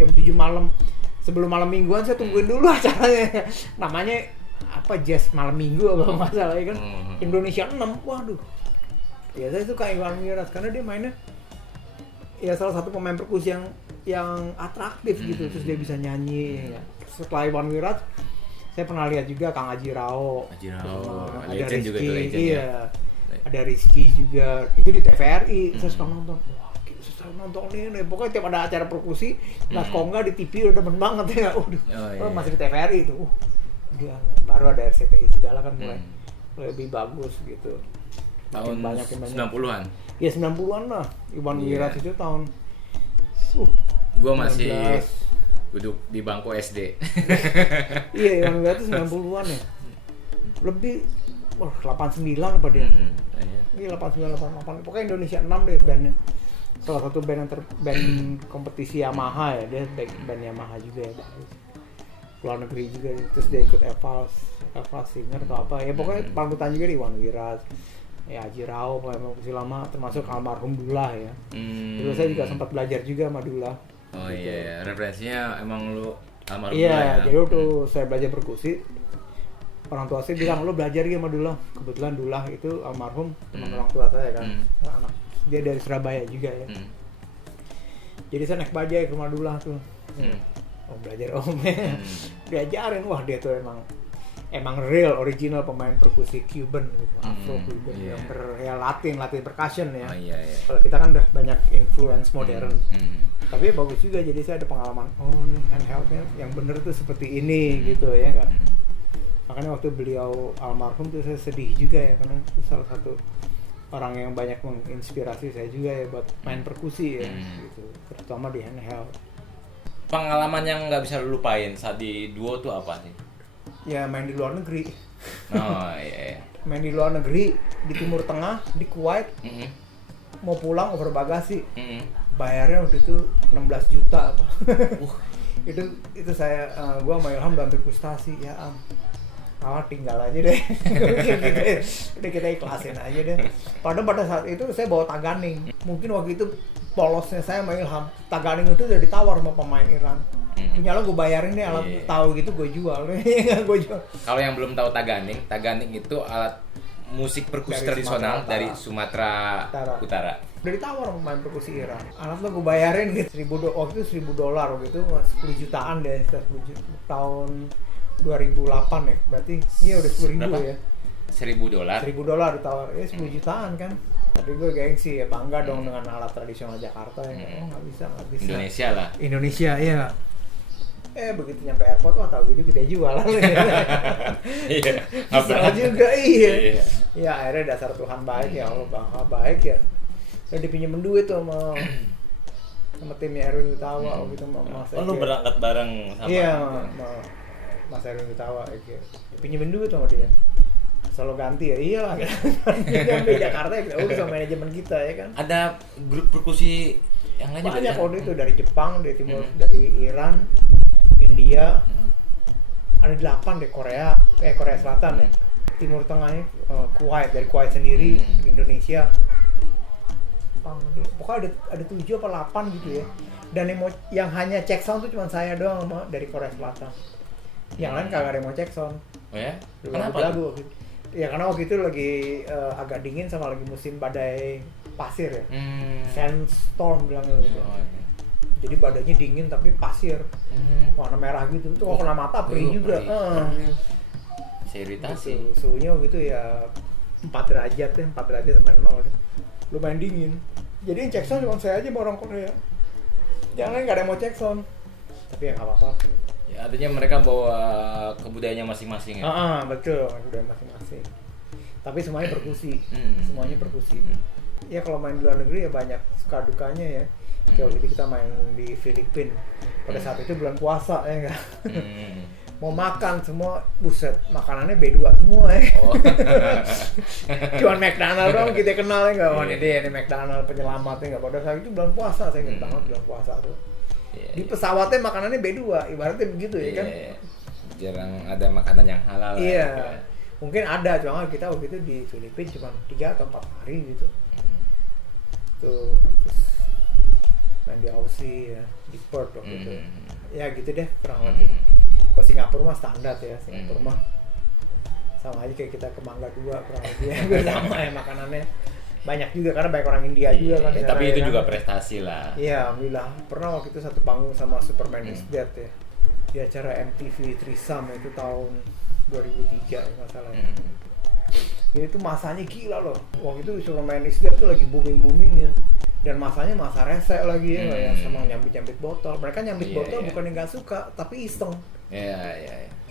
Jam 7 malam. Sebelum malam mingguan saya tungguin dulu acaranya. Namanya apa, Jazz malam minggu apa masalah ya kan. Indonesia 6. Waduh. Ya saya suka Iwan Wirat karena dia mainnya ya salah satu pemain perkusi yang atraktif gitu, terus dia bisa nyanyi ya. Setelah Iwan Wirat saya pernah lihat juga Kang Aji Rao. Ada Legend juga Rizky, tuh, legend iya. ya. Ada Rizky juga, itu di TVRI. Saya suka nonton. Wah, saya nonton nih. Pokoknya tiap ada acara perkusi, nah kalau nggak di TV udah demen banget ya. Masih di TVRI itu. Dia baru ada RCTI segala kan mulai lebih bagus gitu. Tahun Banyak. 90-an. Ya 90-an lah. Iwan Wirat itu tahun Gua masih 19. duduk di bangku SD. Iya, Iwan Wirat itu 90-an ya. Lebih 89 apa dia? Iya, 89 88. Pokoknya Indonesia 6 deh bandnya. salah satu band yang band kompetisi Yamaha ya, dia band Yamaha juga ya, luar negeri juga, terus dia ikut Eva Singer atau apa ya, pokoknya panutan juga di Iwan Wiras ya, Haji Rao, pemain musik lama, termasuk almarhum Dullah ya. Dulu saya juga sempat belajar juga sama Dullah. Oh gitu. Iya, referensinya emang lu almarhum Iya, Dullah ya. jadi waktu saya belajar perkusi, orang tua saya bilang lu belajar ya sama Dullah. Kebetulan Dullah itu almarhum teman orang tua saya kan, anak dia dari Surabaya juga ya. Jadi saya naik bajai ke rumah Dullah tuh. Oh belajar diajarin, wah dia tuh emang real original pemain perkusi Cuban gitu, Afro Cuban yang Latin percussion ya. Oh, iya. Kalau kita kan udah banyak influence modern. Tapi bagus juga, jadi saya ada pengalaman, oh nih handheldnya yang bener tuh seperti ini gitu ya enggak. Makanya waktu beliau almarhum tuh saya sedih juga ya, karena itu salah satu orang yang banyak menginspirasi saya juga ya buat main perkusi ya gitu, terutama di handheld. Pengalaman yang nggak bisa lu lupain saat di duo tuh apa sih? Ya main di luar negeri. Oh iya. Main di luar negeri, di Timur Tengah, di Kuwait. Mau pulang over bagasi. Bayarnya waktu itu 16 juta apa. itu saya gua sama Ilham udah hampir frustasi ya tinggal aja deh. Udah kita ikhlasin aja deh. Padahal pada saat itu saya bawa Taganing. Mungkin waktu itu polosnya saya sama Ilham, Taganing itu udah ditawar sama pemain Iran. Punya lo gue bayarin deh, alat tahu gitu gue jual. Gue jual. Kalau yang belum tahu Taganing itu alat musik perkusi tradisional dari Sumatera Utara. Udah ditawar sama pemain perkusi Iran. Alat lo gue bayarin gitu, waktu itu $1.000 waktu itu 10 jutaan deh, sekitar 10 juta tahun 2008 ya. Berarti ini udah 10.000 ya. $1.000 ditawar, ya 10 jutaan kan. Tapi gue gengsi ya, bangga dong dengan alat tradisional Jakarta ya. Oh nggak bisa. Indonesia lah. Indonesia iya. Begitu nyampe airport, wah tahu gitu kita jual. Iya. Salah juga iya. Ya akhirnya dasar Tuhan baik ya, Allah Bangga baik ya. Saya dipinjemin duit tuh sama timnya Erwin Gutawa gitu sama Mas. Oh lu berangkat bareng sama? Iya, Mas Erwin Gutawa gitu. Dipinjemin duit sama dia. Selalu ganti ya, iyalah kan. Sampai Jakarta ya, udah sama manajemen kita ya kan. Ada grup perkusi yang lain juga? Banyak waktu itu dari Jepang, dari Timur, dari Iran, India, ada 8 deh, Korea Selatan ya, Timur Tengahnya, Kuwait, dari Kuwait sendiri, Indonesia, pokoknya ada 7 apa 8 gitu ya. Dan yang hanya check sound tuh cuma saya doang sama dari Korea Selatan. Yang lain kagak ada yang mau check sound. Oh ya? Kenapa? Lagu. Ya karena waktu itu lagi agak dingin sama lagi musim badai pasir ya, sandstorm bilangnya gitu. Jadi badainya dingin tapi pasir, warna merah gitu. Itu kalau kena mata perih juga. Saya iritasi. Gitu. Suhunya gitu ya 4 derajat sampai 0 deh. Lumayan dingin. Jadi yang check sound cuma saya aja sama orang Korea. Jangan nggak ada yang mau check sound. Tapi ya nggak apa-apa. Ya, artinya mereka bawa kebudayaannya masing-masing ya? Betul, kebudayaan masing-masing. Tapi semuanya perkusi. Semuanya perkusi. Ya kalau main di luar negeri ya banyak suka dukanya ya. Kayak waktu itu kita main di Filipina. Pada saat itu bulan puasa ya enggak? Mau makan semua, buset, makanannya B2 semua ya. Cuman McDonald doang kita kenal ya enggak? Ini McDonald penyelamatnya enggak. Pada saat itu bulan puasa, saya ingat banget bulan puasa tuh. Di pesawatnya makanannya B2, ibaratnya begitu ya kan? Jarang ada makanan yang halal. Iya. Mungkin ada, cuma kita waktu itu di Filipina cuma 3 atau 4 hari gitu. Tuh, terus main di Aussie ya, di Perth waktu itu. Ya gitu deh, kurang lebih. Kalau Singapura mah standar ya, Singapura mah sama aja kayak kita ke Mangga 2 kurang lebih ya, sama ya makanannya. Banyak juga karena banyak orang India juga kan. Tapi itu juga prestasi lah. Iya, alhamdulillah. Pernah waktu itu satu panggung sama Superman is Dead ya. Di acara MTV Threesome itu tahun 2003 nggak salah ya. Jadi itu masanya gila loh. Waktu itu Superman is Dead tuh lagi boomingnya. Dan masanya masa rese lagi ya, ya sama nyambit botol. Mereka nyambit botol bukan yang nggak suka, tapi iseng. Iya.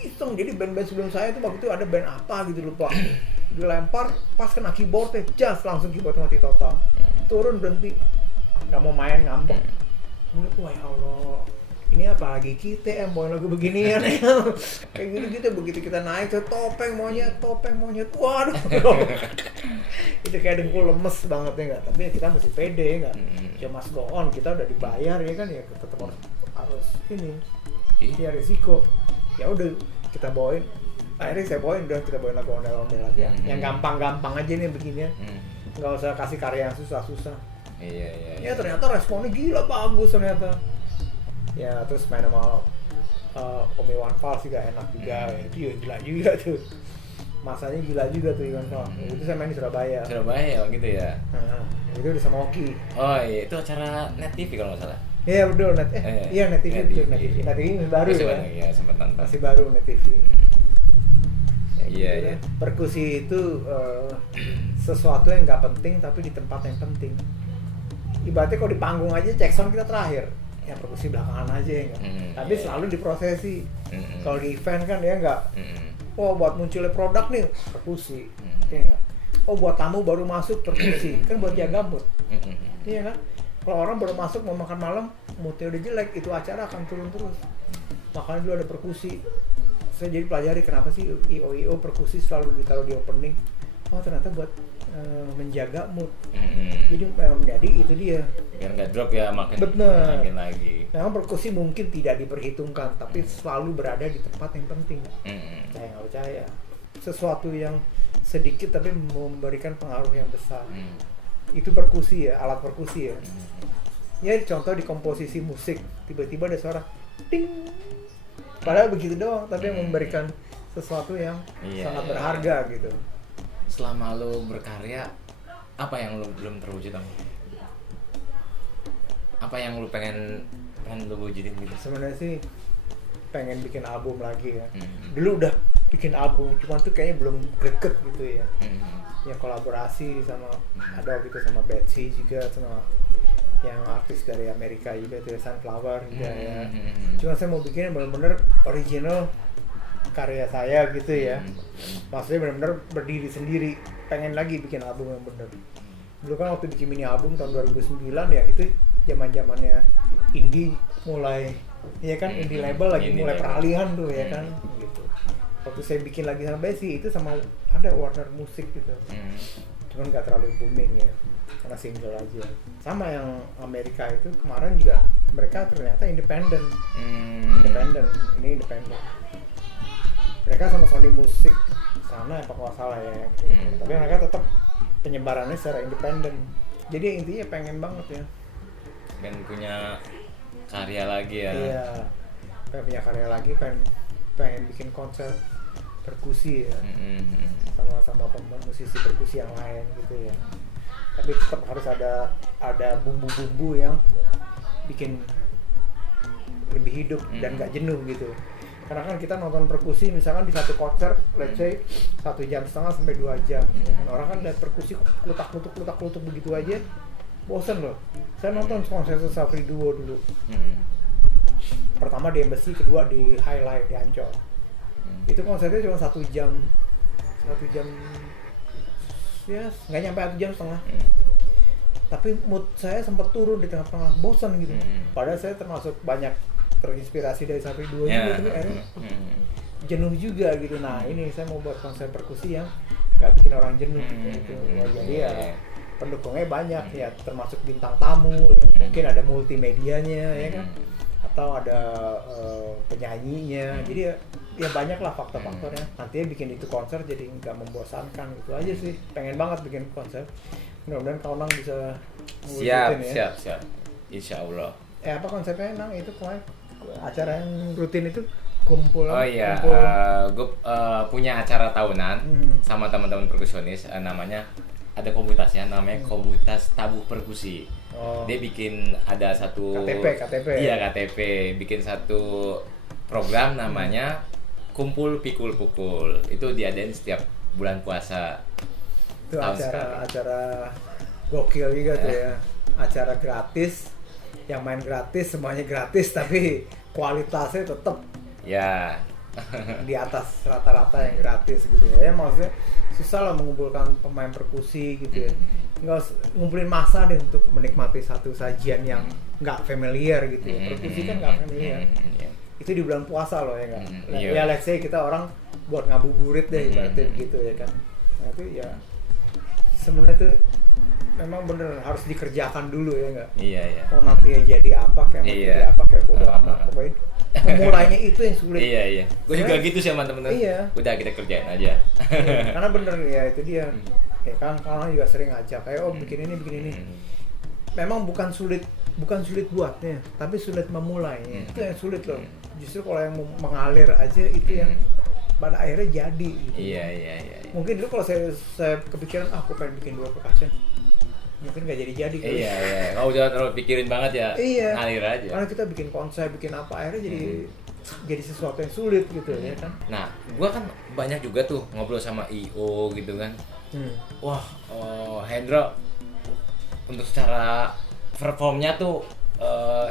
Iseng. Jadi band-band sebelum saya tuh waktu itu ada band apa gitu lupa. Dilempar pas kena keyboardnya, jas langsung keyboard mati total. Turun berhenti, nggak mau main ngambek. Wah ya Allah, ini apalagi kita yang bawain lagu beginian kayak gitu begitu kita naik tuh topeng monyet waduh itu kayak dengkul lemes banget ya nggak, tapi ya kita mesti pede ya nggak, ya mas go on, kita udah dibayar ya kan, ya tetap harus ini ya risiko, ya udah kita bawain, akhirnya saya bawain, kita bawain lagu ondel-ondel aja yang gampang-gampang aja nih beginian, nggak usah kasih karya yang susah-susah. Ya ternyata responnya gila bagus ternyata. Ya terus main sama Om Iwan Fals juga enak juga, itu gila juga tuh. Masanya gila juga tuh Iwan Fals. Itu saya main di Surabaya. Surabaya gitu ya. Nah, itu udah sama Oki. Oh iya, itu acara Net TV kalau nggak salah. Iya betul, Net TV betul, Net TV. Net TV baru ya. Iya, sempat nonton. Masih baru Net TV. Iya, gitu iya. Perkusi itu sesuatu yang nggak penting tapi di tempat yang penting. Ibaratnya kalau di panggung aja check sound kita terakhir, ya perkusi belakangan aja ya nggak. Tapi selalu di prosesi. Kalau di event kan ya nggak. Oh buat munculnya produk nih perkusi, ya nggak. Oh buat tamu baru masuk perkusi, kan buat jaga mood. Iya kan. Kalau orang baru masuk mau makan malam, moodnya udah jelek, itu acara akan turun terus. Makanya dulu ada perkusi. Saya jadi pelajari kenapa sih IO perkusi selalu ditaruh di opening. Oh ternyata buat menjaga mood. Jadi itu dia. Biar nggak drop ya, makin lagi. Memang perkusi mungkin tidak diperhitungkan, tapi selalu berada di tempat yang penting. Saya nggak percaya. Sesuatu yang sedikit tapi memberikan pengaruh yang besar. Itu perkusi ya, alat perkusi ya. Ya contoh di komposisi musik, tiba-tiba ada suara ting. Padahal begitu doang, tapi yang memberikan sesuatu yang sangat berharga gitu. Selama lo berkarya, apa yang lo belum terwujud Om? Apa yang lo pengen lo wujudin gitu? Sebenarnya sih pengen bikin album lagi ya. Dulu udah bikin album, cuman tuh kayaknya belum greget gitu ya. Ya kolaborasi sama ada gitu sama Betsy juga, sama yang artis dari Amerika juga tuh Sunflower juga ya. Cuma saya mau bikin benar-benar original karya saya gitu ya. Maksudnya benar-benar berdiri sendiri. Pengen lagi bikin album yang benar. Dulu kan waktu bikin mini album tahun 2009 ya, itu zaman-zamannya indie mulai, ya kan, indie label lagi mulai peralihan tuh ya kan gitu. Waktu saya bikin lagi sama Betsy itu sama ada Warner Music gitu. Cuman nggak terlalu booming ya, karena single aja. Sama yang Amerika itu kemarin juga mereka ternyata independen. Ini independen. Mereka sama Sony Music sana apa kalau salah ya. Tapi mereka tetap penyebarannya secara independen. Jadi intinya pengen banget ya. Pengen punya karya lagi ya. Iya. Pengen punya karya lagi, pengen bikin konser perkusi ya. Sama musisi perkusi yang lain gitu ya. Tapi tetap harus ada bumbu-bumbu yang bikin lebih hidup dan gak jenuh gitu. Karena kan kita nonton perkusi misalkan di satu konser, let's say 1,5 jam sampai 2 jam. Orang kan lihat perkusi klutak-klutuk begitu aja, bosen loh. Saya nonton konser Safri Duo dulu. Pertama di Embassy, kedua di Highlight di Ancol. Itu konsernya cuma 1 jam ya nggak nyampe 1,5 jam. Tapi mood saya sempat turun di tengah-tengah, bosan gitu. Padahal saya termasuk banyak terinspirasi dari Safri Duo juga, tapi akhirnya jenuh juga gitu. Nah ini saya mau buat konser perkusi yang nggak bikin orang jenuh gitu. Jadi ya pendukungnya banyak ya, termasuk bintang tamu ya, mungkin ada multimedianya ya kan, atau ada penyanyinya. Jadi ya banyak lah faktor-faktornya. Nantinya bikin itu konser jadi nggak membosankan gitu aja sih. Pengen banget bikin konser. Mudah-mudahan Kaunang bisa Siap. ya. Insya Allah. Apa konsepnya Nang itu kemarin? Acara yang rutin itu kumpul. Oh iya, gue punya acara tahunan sama teman-teman perkusionis, namanya ada komunitasnya, namanya Komunitas Tabuh Perkusi. Dia bikin ada satu KTP. Iya, KTP, bikin satu program namanya Kumpul Pikul Pukul. Itu diadain setiap bulan puasa. Itu acara gokil juga tuh ya. Acara gratis, yang main gratis, semuanya gratis, tapi kualitasnya tetap ya di atas rata-rata yang gratis gitu ya. Ya maksudnya susah lah mengumpulkan pemain perkusi gitu ya. ngumpulin massa deh untuk menikmati satu sajian yang nggak familiar gitu ya. Perkusi kan nggak familiar. Itu di bulan puasa loh ya nggak. Ya let's say kita orang buat ngabuburit deh ibaratnya gitu ya kan. Nah itu ya sebenarnya tuh memang bener harus dikerjakan dulu ya nggak. Iya. Oh nanti jadi apa kayak mau jadi apa kayak bodo amat pokoknya. Memulainya itu yang sulit. Iya. Gue juga gitu sih sama temen-temen. Iya. Udah kita kerjain aja. Karena bener ya itu dia. Ya kan karena juga sering ngajak kayak bikin ini. Memang bukan sulit buatnya, tapi sulit memulainya. Itu yang sulit loh. Justru kalau yang mengalir aja itu yang pada akhirnya jadi gitu. Iya. Mungkin dulu kalau saya kepikiran aku pengen bikin 2 percussion. Mungkin nggak jadi gitu. Iya. Kau jangan terlalu pikirin banget ya. Iya. Ngalir aja. Karena kita bikin konsep, bikin apa akhirnya jadi sesuatu yang sulit gitu ya kan. Nah, gua kan banyak juga tuh ngobrol sama IO gitu kan. Wah, Hendra untuk secara performnya tuh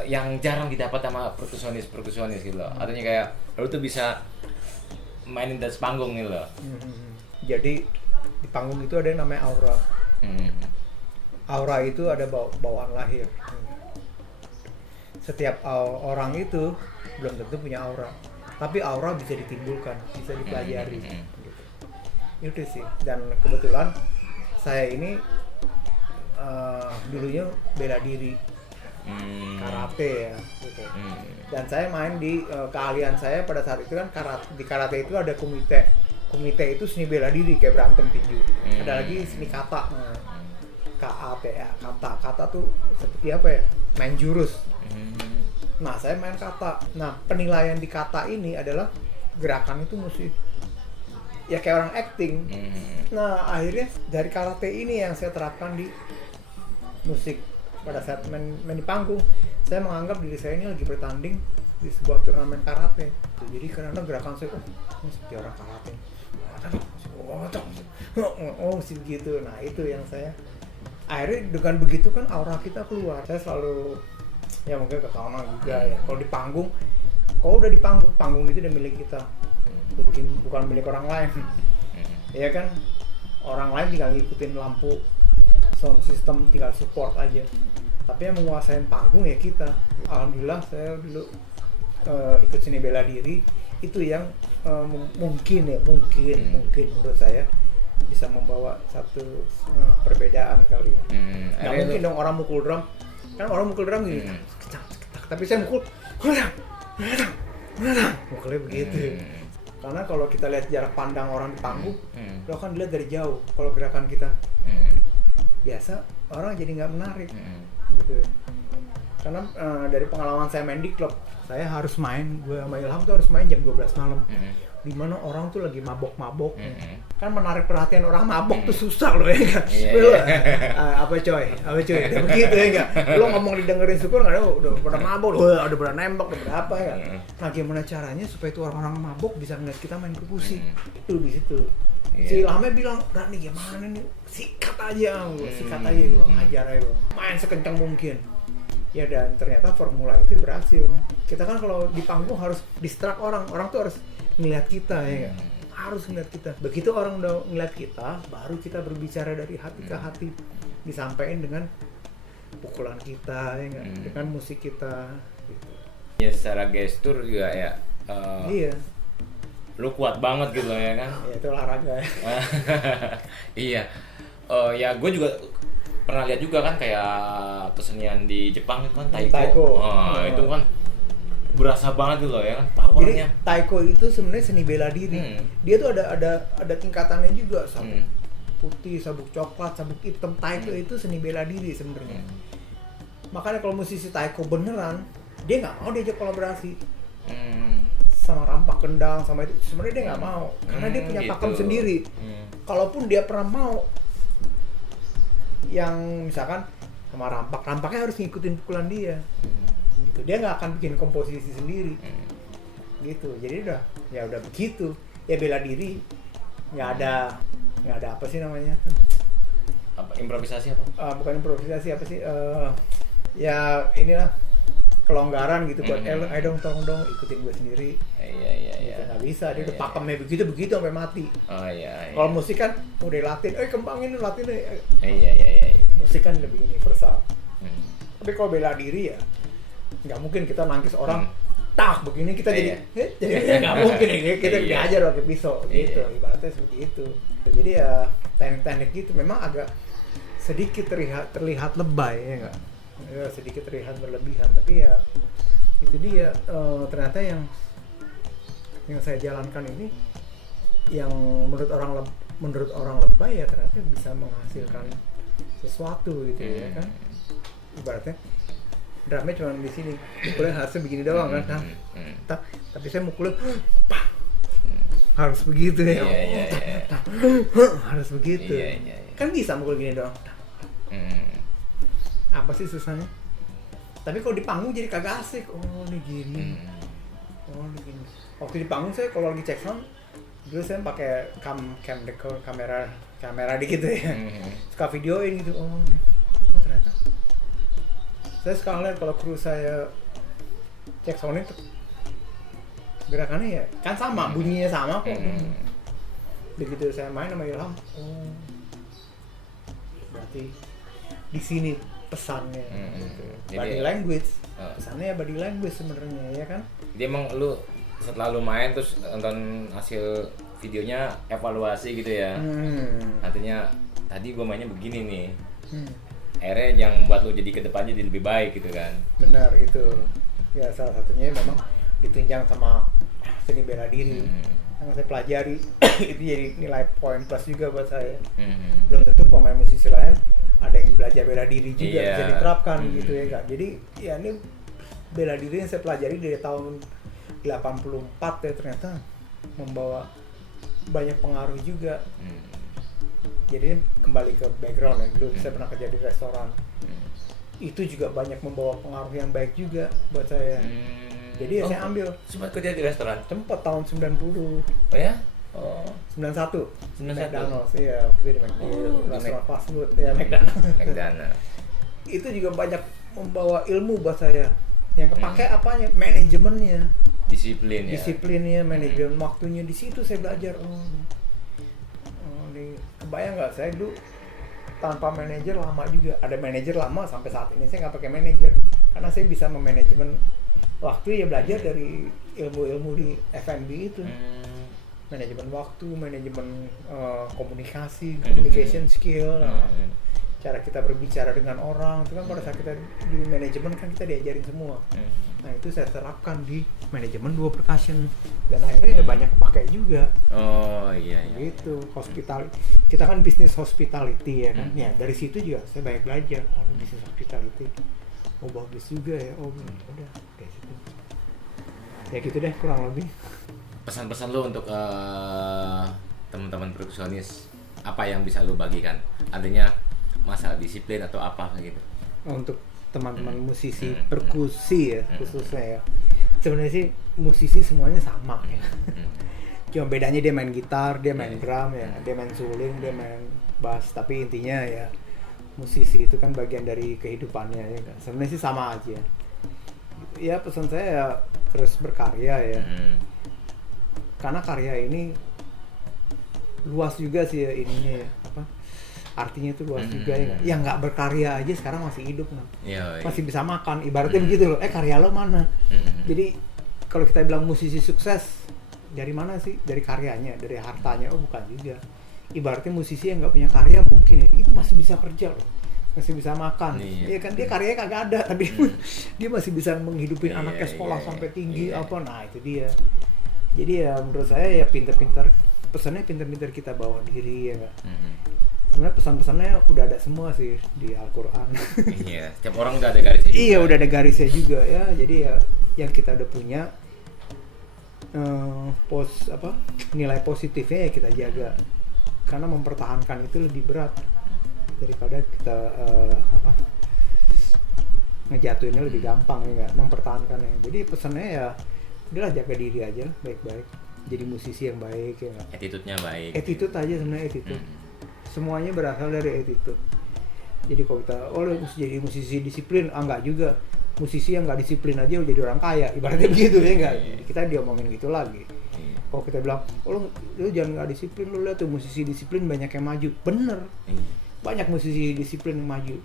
yang jarang didapat sama perkusionis gitu loh. Artinya kayak lu tuh bisa mainin di atas panggung gitu loh. Jadi di panggung itu ada yang namanya aura. Aura itu ada bawaan lahir. Setiap orang itu belum tentu punya aura, tapi aura bisa ditimbulkan, bisa dipelajari. Gitu. Itu sih. Dan kebetulan saya ini dulunya bela diri, karate ya, gitu. Dan saya main di keahlian saya pada saat itu kan di karate itu ada komite. Komite itu seni bela diri kayak berantem tinju. Ada lagi seni kata. KAT ya, kata tuh seperti apa ya? Main jurus. Nah, saya main kata. Nah, penilaian di kata ini adalah gerakan itu mesti ya kayak orang acting. Nah, akhirnya dari karate ini yang saya terapkan di musik pada saat main di panggung. Saya menganggap diri saya ini lagi bertanding di sebuah turnamen karate. Jadi karena gerakan saya ini seperti orang karate. Mesti begitu. Nah, itu yang saya akhirnya dengan begitu kan aura kita keluar. Saya selalu ya mungkin ke kawan juga ya. Kalau di panggung, kalau udah di panggung itu udah milik kita. Jadi bukan milik orang lain. Ya kan orang lain tinggal ngikutin lampu, sound system, tinggal support aja. Tapi yang menguasain panggung ya kita. Alhamdulillah saya dulu ikut seni bela diri itu yang mungkin menurut saya bisa membawa satu perbedaan kali ya. Nggak mungkin dong orang mukul drum, kan orang mukul drum gini, kencang, tapi saya mukul, mukulnya begitu. Karena kalau kita lihat jarak pandang orang di panggung, lo kan dilihat dari jauh. Kalau gerakan kita biasa, orang jadi nggak menarik, gitu. Karena dari pengalaman saya main di klub, saya harus main, gue sama Ilham tuh harus main jam 12 malam. Dimana orang tuh lagi mabok-mabok, kan menarik perhatian orang mabok tuh susah loh ya kan. Apa coy, udah begitu ya enggak. Lo ngomong didengerin syukur nggak, udah pada mabok, udah pada nembak, udah berapa ya. Nah gimana caranya supaya tuh orang-orang mabok bisa ngeliat kita main perkusi? Itu di situ. Si Ilhamnya bilang, Rani gimana nih, sikat aja gue, ngajar aja gue, main sekencang mungkin. Ya dan ternyata formula itu berhasil. Kita kan kalau di panggung harus distract orang tuh harus ngeliat kita ya, harus ngeliat kita. Begitu orang udah ngeliat kita, baru kita berbicara dari hati ke hati, disampaikan dengan pukulan kita ya, dengan musik kita. Gitu. Ya secara gestur juga ya. Iya. Lu kuat banget gitu ya kan? Ya itu olahraga. Iya. Ya gue juga pernah lihat juga kan kayak kesenian di Jepang itu kan taiko. Itu kan berasa banget gitu loh ya kan powernya. Jadi taiko itu sebenarnya seni bela diri. Dia tuh ada tingkatannya juga, sabuk putih, sabuk coklat, sabuk hitam. Taiko itu seni bela diri sebenarnya. Makanya kalau musisi taiko beneran, dia nggak mau diajak kolaborasi sama rampak kendang sama itu. Sebenarnya dia nggak mau karena dia punya pakem sendiri. Kalaupun dia pernah mau yang misalkan sama rampaknya harus ngikutin pukulan dia. Gitu. Dia nggak akan bikin komposisi sendiri. Gitu. Jadi udah begitu. Ya bela diri. Nggak ada apa sih namanya? Apa improvisasi apa? Bukan improvisasi apa sih? Ya inilah kelonggaran gitu buat ayo dong ikutin gue sendiri. Iya. Gitu, nggak bisa, dia udah pakemnya begitu sampai mati. Oh iya. Kalau musik kan udah latih, kembangin latih deh. Iya. musik kan lebih universal. Hmm. Tapi kalau bela diri ya nggak mungkin kita nangkis orang tak begini kita jadi jadi nggak mungkin kita diajar pakai pisau gitu, ibaratnya seperti itu. Jadi ya teknik-teknik gitu memang agak sedikit terlihat lebay ya nggak, ya, sedikit terlihat berlebihan, tapi ya itu dia ternyata yang saya jalankan ini yang menurut orang lebay ya ternyata bisa menghasilkan sesuatu gitu ya kan. Ibaratnya drumnya cuma di sini, mukulnya harusnya begini doang kan, tapi saya mukulnya harus begitu ya, harus begitu, kan bisa mukul gini doang. Apa sih susahnya? Tapi kalau di panggung jadi kagak asik. Oh ini gini, oh ini gini. Waktu di panggung saya kalau lagi cek sound, dulu saya pakai kamera dikit ya, suka videoin gitu. Oh ternyata saya sekarang lihat kalau kru saya cek sound itu gerakannya ya kan sama, bunyinya sama kok. Begitu saya main sama Ilham, oh berarti di sini pesannya gitu. Body language, pesannya ya body language sebenarnya ya kan. Jadi emang lu setelah lu main terus nonton hasil videonya evaluasi gitu ya. Artinya tadi gua mainnya begini nih. Akhirnya yang membuat lu jadi kedepannya jadi lebih baik gitu kan. Benar itu. Ya salah satunya memang ditunjang sama seni bela diri yang saya pelajari. Itu jadi nilai poin plus juga buat saya. Belum tentu pemain musisi lain ada yang belajar bela diri juga bisa diterapkan gitu ya kak. Jadi ya ini bela diri yang saya pelajari dari tahun 84 ya ternyata membawa banyak pengaruh juga. Jadi ini kembali ke background ya, dulu saya pernah kerja di restoran. Itu juga banyak membawa pengaruh yang baik juga buat saya. Jadi ya saya ambil. Sempat kerja di restoran? Sempat tahun 90. Oh ya? Oh. 91. 91. McDonald's, iya. Waktu itu di McDonald's. Restoran fast food, ya McDonald's. Itu juga banyak membawa ilmu buat saya. Yang kepake apanya? Manajemennya. Disiplinnya, manajemen waktunya. Di situ saya belajar. Kebayang nggak, saya dulu tanpa manajer lama juga. Ada manajer lama sampai saat ini saya nggak pakai manajer karena saya bisa memanajemen waktu ya, belajar dari ilmu-ilmu di F&B itu. Manajemen waktu, manajemen komunikasi, communication skill, cara kita berbicara dengan orang itu kan pada saat kita di manajemen kan kita diajarin semua. Nah itu saya terapkan di manajemen 2 percussion dan akhirnya ya banyak kepakai juga. Oh iya. Gitu, hospitality. Kita kan bisnis hospitality ya kan. Ya dari situ juga saya banyak belajar. Oh bisnis hospitality. Oh bagus juga ya. Oh udah kayak situ. Ya gitu deh kurang lebih. Pesan-pesan lu untuk teman-teman perkusionis, apa yang bisa lu bagikan? Artinya masalah disiplin atau apa gitu? Untuk teman-teman musisi perkusi ya khususnya ya. Sebenarnya sih musisi semuanya sama ya. Cuma bedanya dia main gitar, dia main drum ya, dia main suling, dia main bass. Tapi intinya ya musisi itu kan bagian dari kehidupannya ya kan. Sebenarnya sih sama aja. Ya pesan saya ya terus berkarya ya. Karena karya ini luas juga sih ya ininya ya, apa artinya itu luas juga ya. Yang nggak berkarya aja sekarang masih hidup masih bisa makan, ibaratnya begitu loh. Karya lo mana? Jadi kalau kita bilang musisi sukses dari mana sih? Dari karyanya, dari hartanya? Oh bukan juga. Ibaratnya musisi yang nggak punya karya mungkin ya itu masih bisa kerja loh, masih bisa makan. Iya kan, dia karyanya kagak ada tapi dia masih bisa menghidupin anaknya sekolah sampai tinggi apa. Nah itu dia. Jadi ya menurut saya ya pinter-pinter, pesannya pinter-pinter kita bawa diri ya nggak. Sebenarnya pesan-pesannya udah ada semua sih di Al-Quran. Iya, setiap orang udah ada garisnya juga. Iya udah ada garisnya juga ya. Jadi ya yang kita udah punya nilai positifnya ya kita jaga. Karena mempertahankan itu lebih berat daripada kita ngejatuhinnya lebih gampang ya nggak, mempertahankannya. Jadi pesannya ya udahlah jaga diri aja baik-baik, jadi musisi yang baik ya nggak. Attitude-nya baik. Attitude aja sebenarnya, attitude. Semuanya berasal dari attitude. Jadi kalau kita jadi musisi disiplin, enggak juga. Musisi yang nggak disiplin aja udah jadi orang kaya, ibaratnya begitu ya nggak. Kita diomongin gitu lagi. Kalau kita bilang, lu jangan nggak disiplin, lu lihat tuh musisi disiplin banyak yang maju, bener. banyak musisi disiplin yang maju.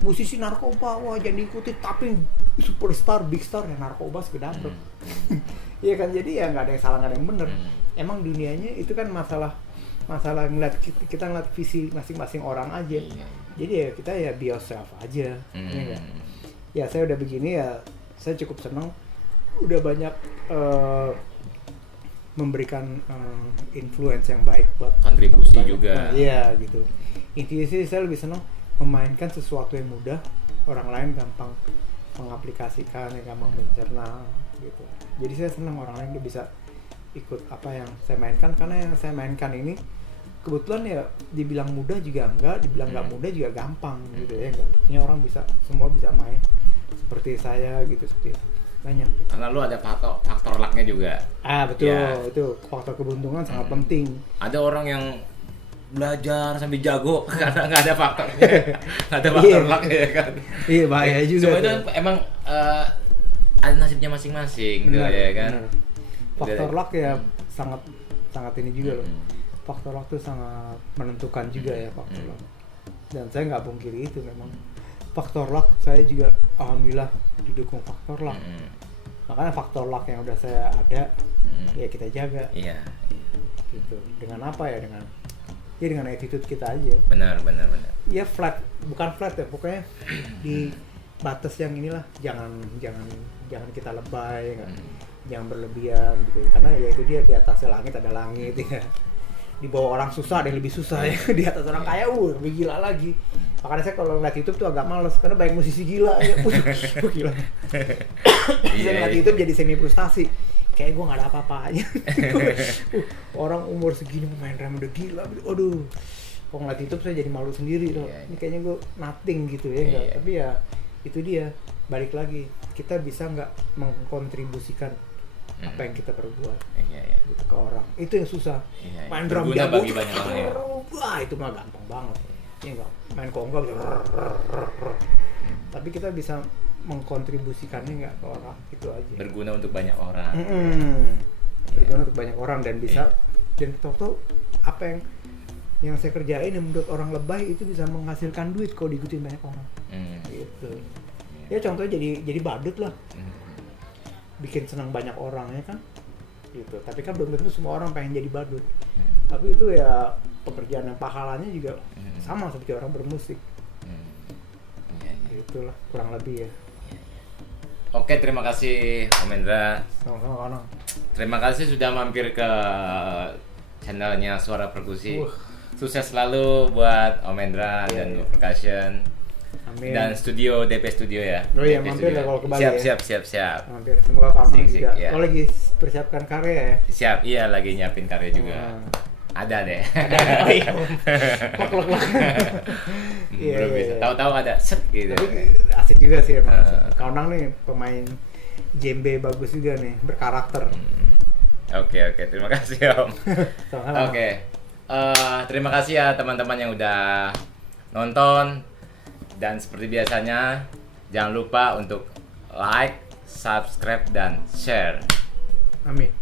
Musisi narkoba, wah jangan diikuti, tapi superstar, big star ya narkoba sekedapet. Iya kan, jadi ya nggak ada yang salah, nggak ada yang bener. Emang dunianya itu kan masalah ngeliat kita ngeliat visi masing-masing orang aja. Jadi ya kita ya be yourself aja. Ya saya udah begini ya, saya cukup senang. Udah banyak memberikan influence yang baik buat kontribusi juga. Iya gitu. Intinya sih saya lebih senang memainkan sesuatu yang mudah, orang lain gampang mengaplikasikan, yang gampang mencerna gitu. Jadi saya senang orang lain bisa ikut apa yang saya mainkan, karena yang saya mainkan ini kebetulan ya dibilang mudah juga enggak, dibilang nggak mudah juga gampang gitu ya. Artinya orang semua bisa main seperti saya gitu, seperti itu. Banyak gitu. Karena lu ada faktor lucknya juga. Betul, Ya. Itu faktor keberuntungan sangat penting. Ada orang yang belajar sampai jago karena nggak ada faktornya, nggak ada faktor lucknya ya kan. Iya, bahaya juga. Semua itu emang ada nasibnya masing-masing gitu ya kan. Benar. Faktor luck ya sangat ini juga loh. Faktor luck itu sangat menentukan juga ya faktor luck. Dan saya nggak pungkiri itu, memang faktor luck saya juga alhamdulillah didukung faktor luck. Makanya faktor luck yang udah saya ada ya kita jaga. Iya. Gitu. Dengan apa ya, dengan attitude kita aja. Benar. Ya bukan flat ya, pokoknya di batas yang inilah, jangan kita lebay, jangan berlebihan gitu. Karena ya itu dia, di atas langit ada langit ya. Di bawah orang susah ada yang lebih susah ya. Di atas orang kaya lebih gila lagi. Makanya saya kalau ngeliat YouTube tuh agak males, karena banyak musisi gila ya. Gila. Saya ngeliat YouTube jadi semi frustasi. Kayak gue gak ada apa-apanya. Orang umur segini main drum udah gila. Aduh, kalau ngeliat YouTube saya jadi malu sendiri loh. Ini kayaknya gue nothing gitu ya. Tapi ya itu dia, balik lagi, kita bisa nggak mengkontribusikan apa yang kita perbuat gitu ke orang. Itu yang susah. Main drum jago bagi banyak orang ya. Wah itu mah gampang banget. Ini enggak main konga bisa. Tapi kita bisa mengkontribusikannya nggak ke orang, itu aja. Berguna untuk banyak orang. Berguna untuk banyak orang dan bisa dan tahu apa yang saya kerjain yang menurut orang lebay itu bisa menghasilkan duit kalau diikutin banyak orang. Gitu. Ya contohnya jadi badut lah. Bikin senang banyak orang ya kan. Gitu. Tapi kan belum tentu semua orang pengen jadi badut. Tapi itu ya pekerjaan yang pahalanya juga sama seperti orang bermusik. Itulah kurang lebih ya. Oke, terima kasih Om Endra. Sama-sama. Terima kasih sudah mampir ke channelnya Suara Perkusi. Sukses selalu buat Om Endra dan Percussion. Amin. Dan studio DP Studio ya. Oh iya, DP mampir lah kalau ke Bali ya. Siap. Mampir. Semoga kamu juga. Ya. Oh lagi persiapkan karya ya. Siap, iya lagi nyiapin karya juga. Ada deh. Oh iya. Lok. Belum bisa. Tahu-tahu ada set gitu. Tapi asik juga sih emang. Kaunang nih pemain djembe bagus juga nih, berkarakter. Oke, terima kasih Om. Oke. Terima kasih ya teman-teman yang udah nonton, dan seperti biasanya jangan lupa untuk like, subscribe dan share. Amin.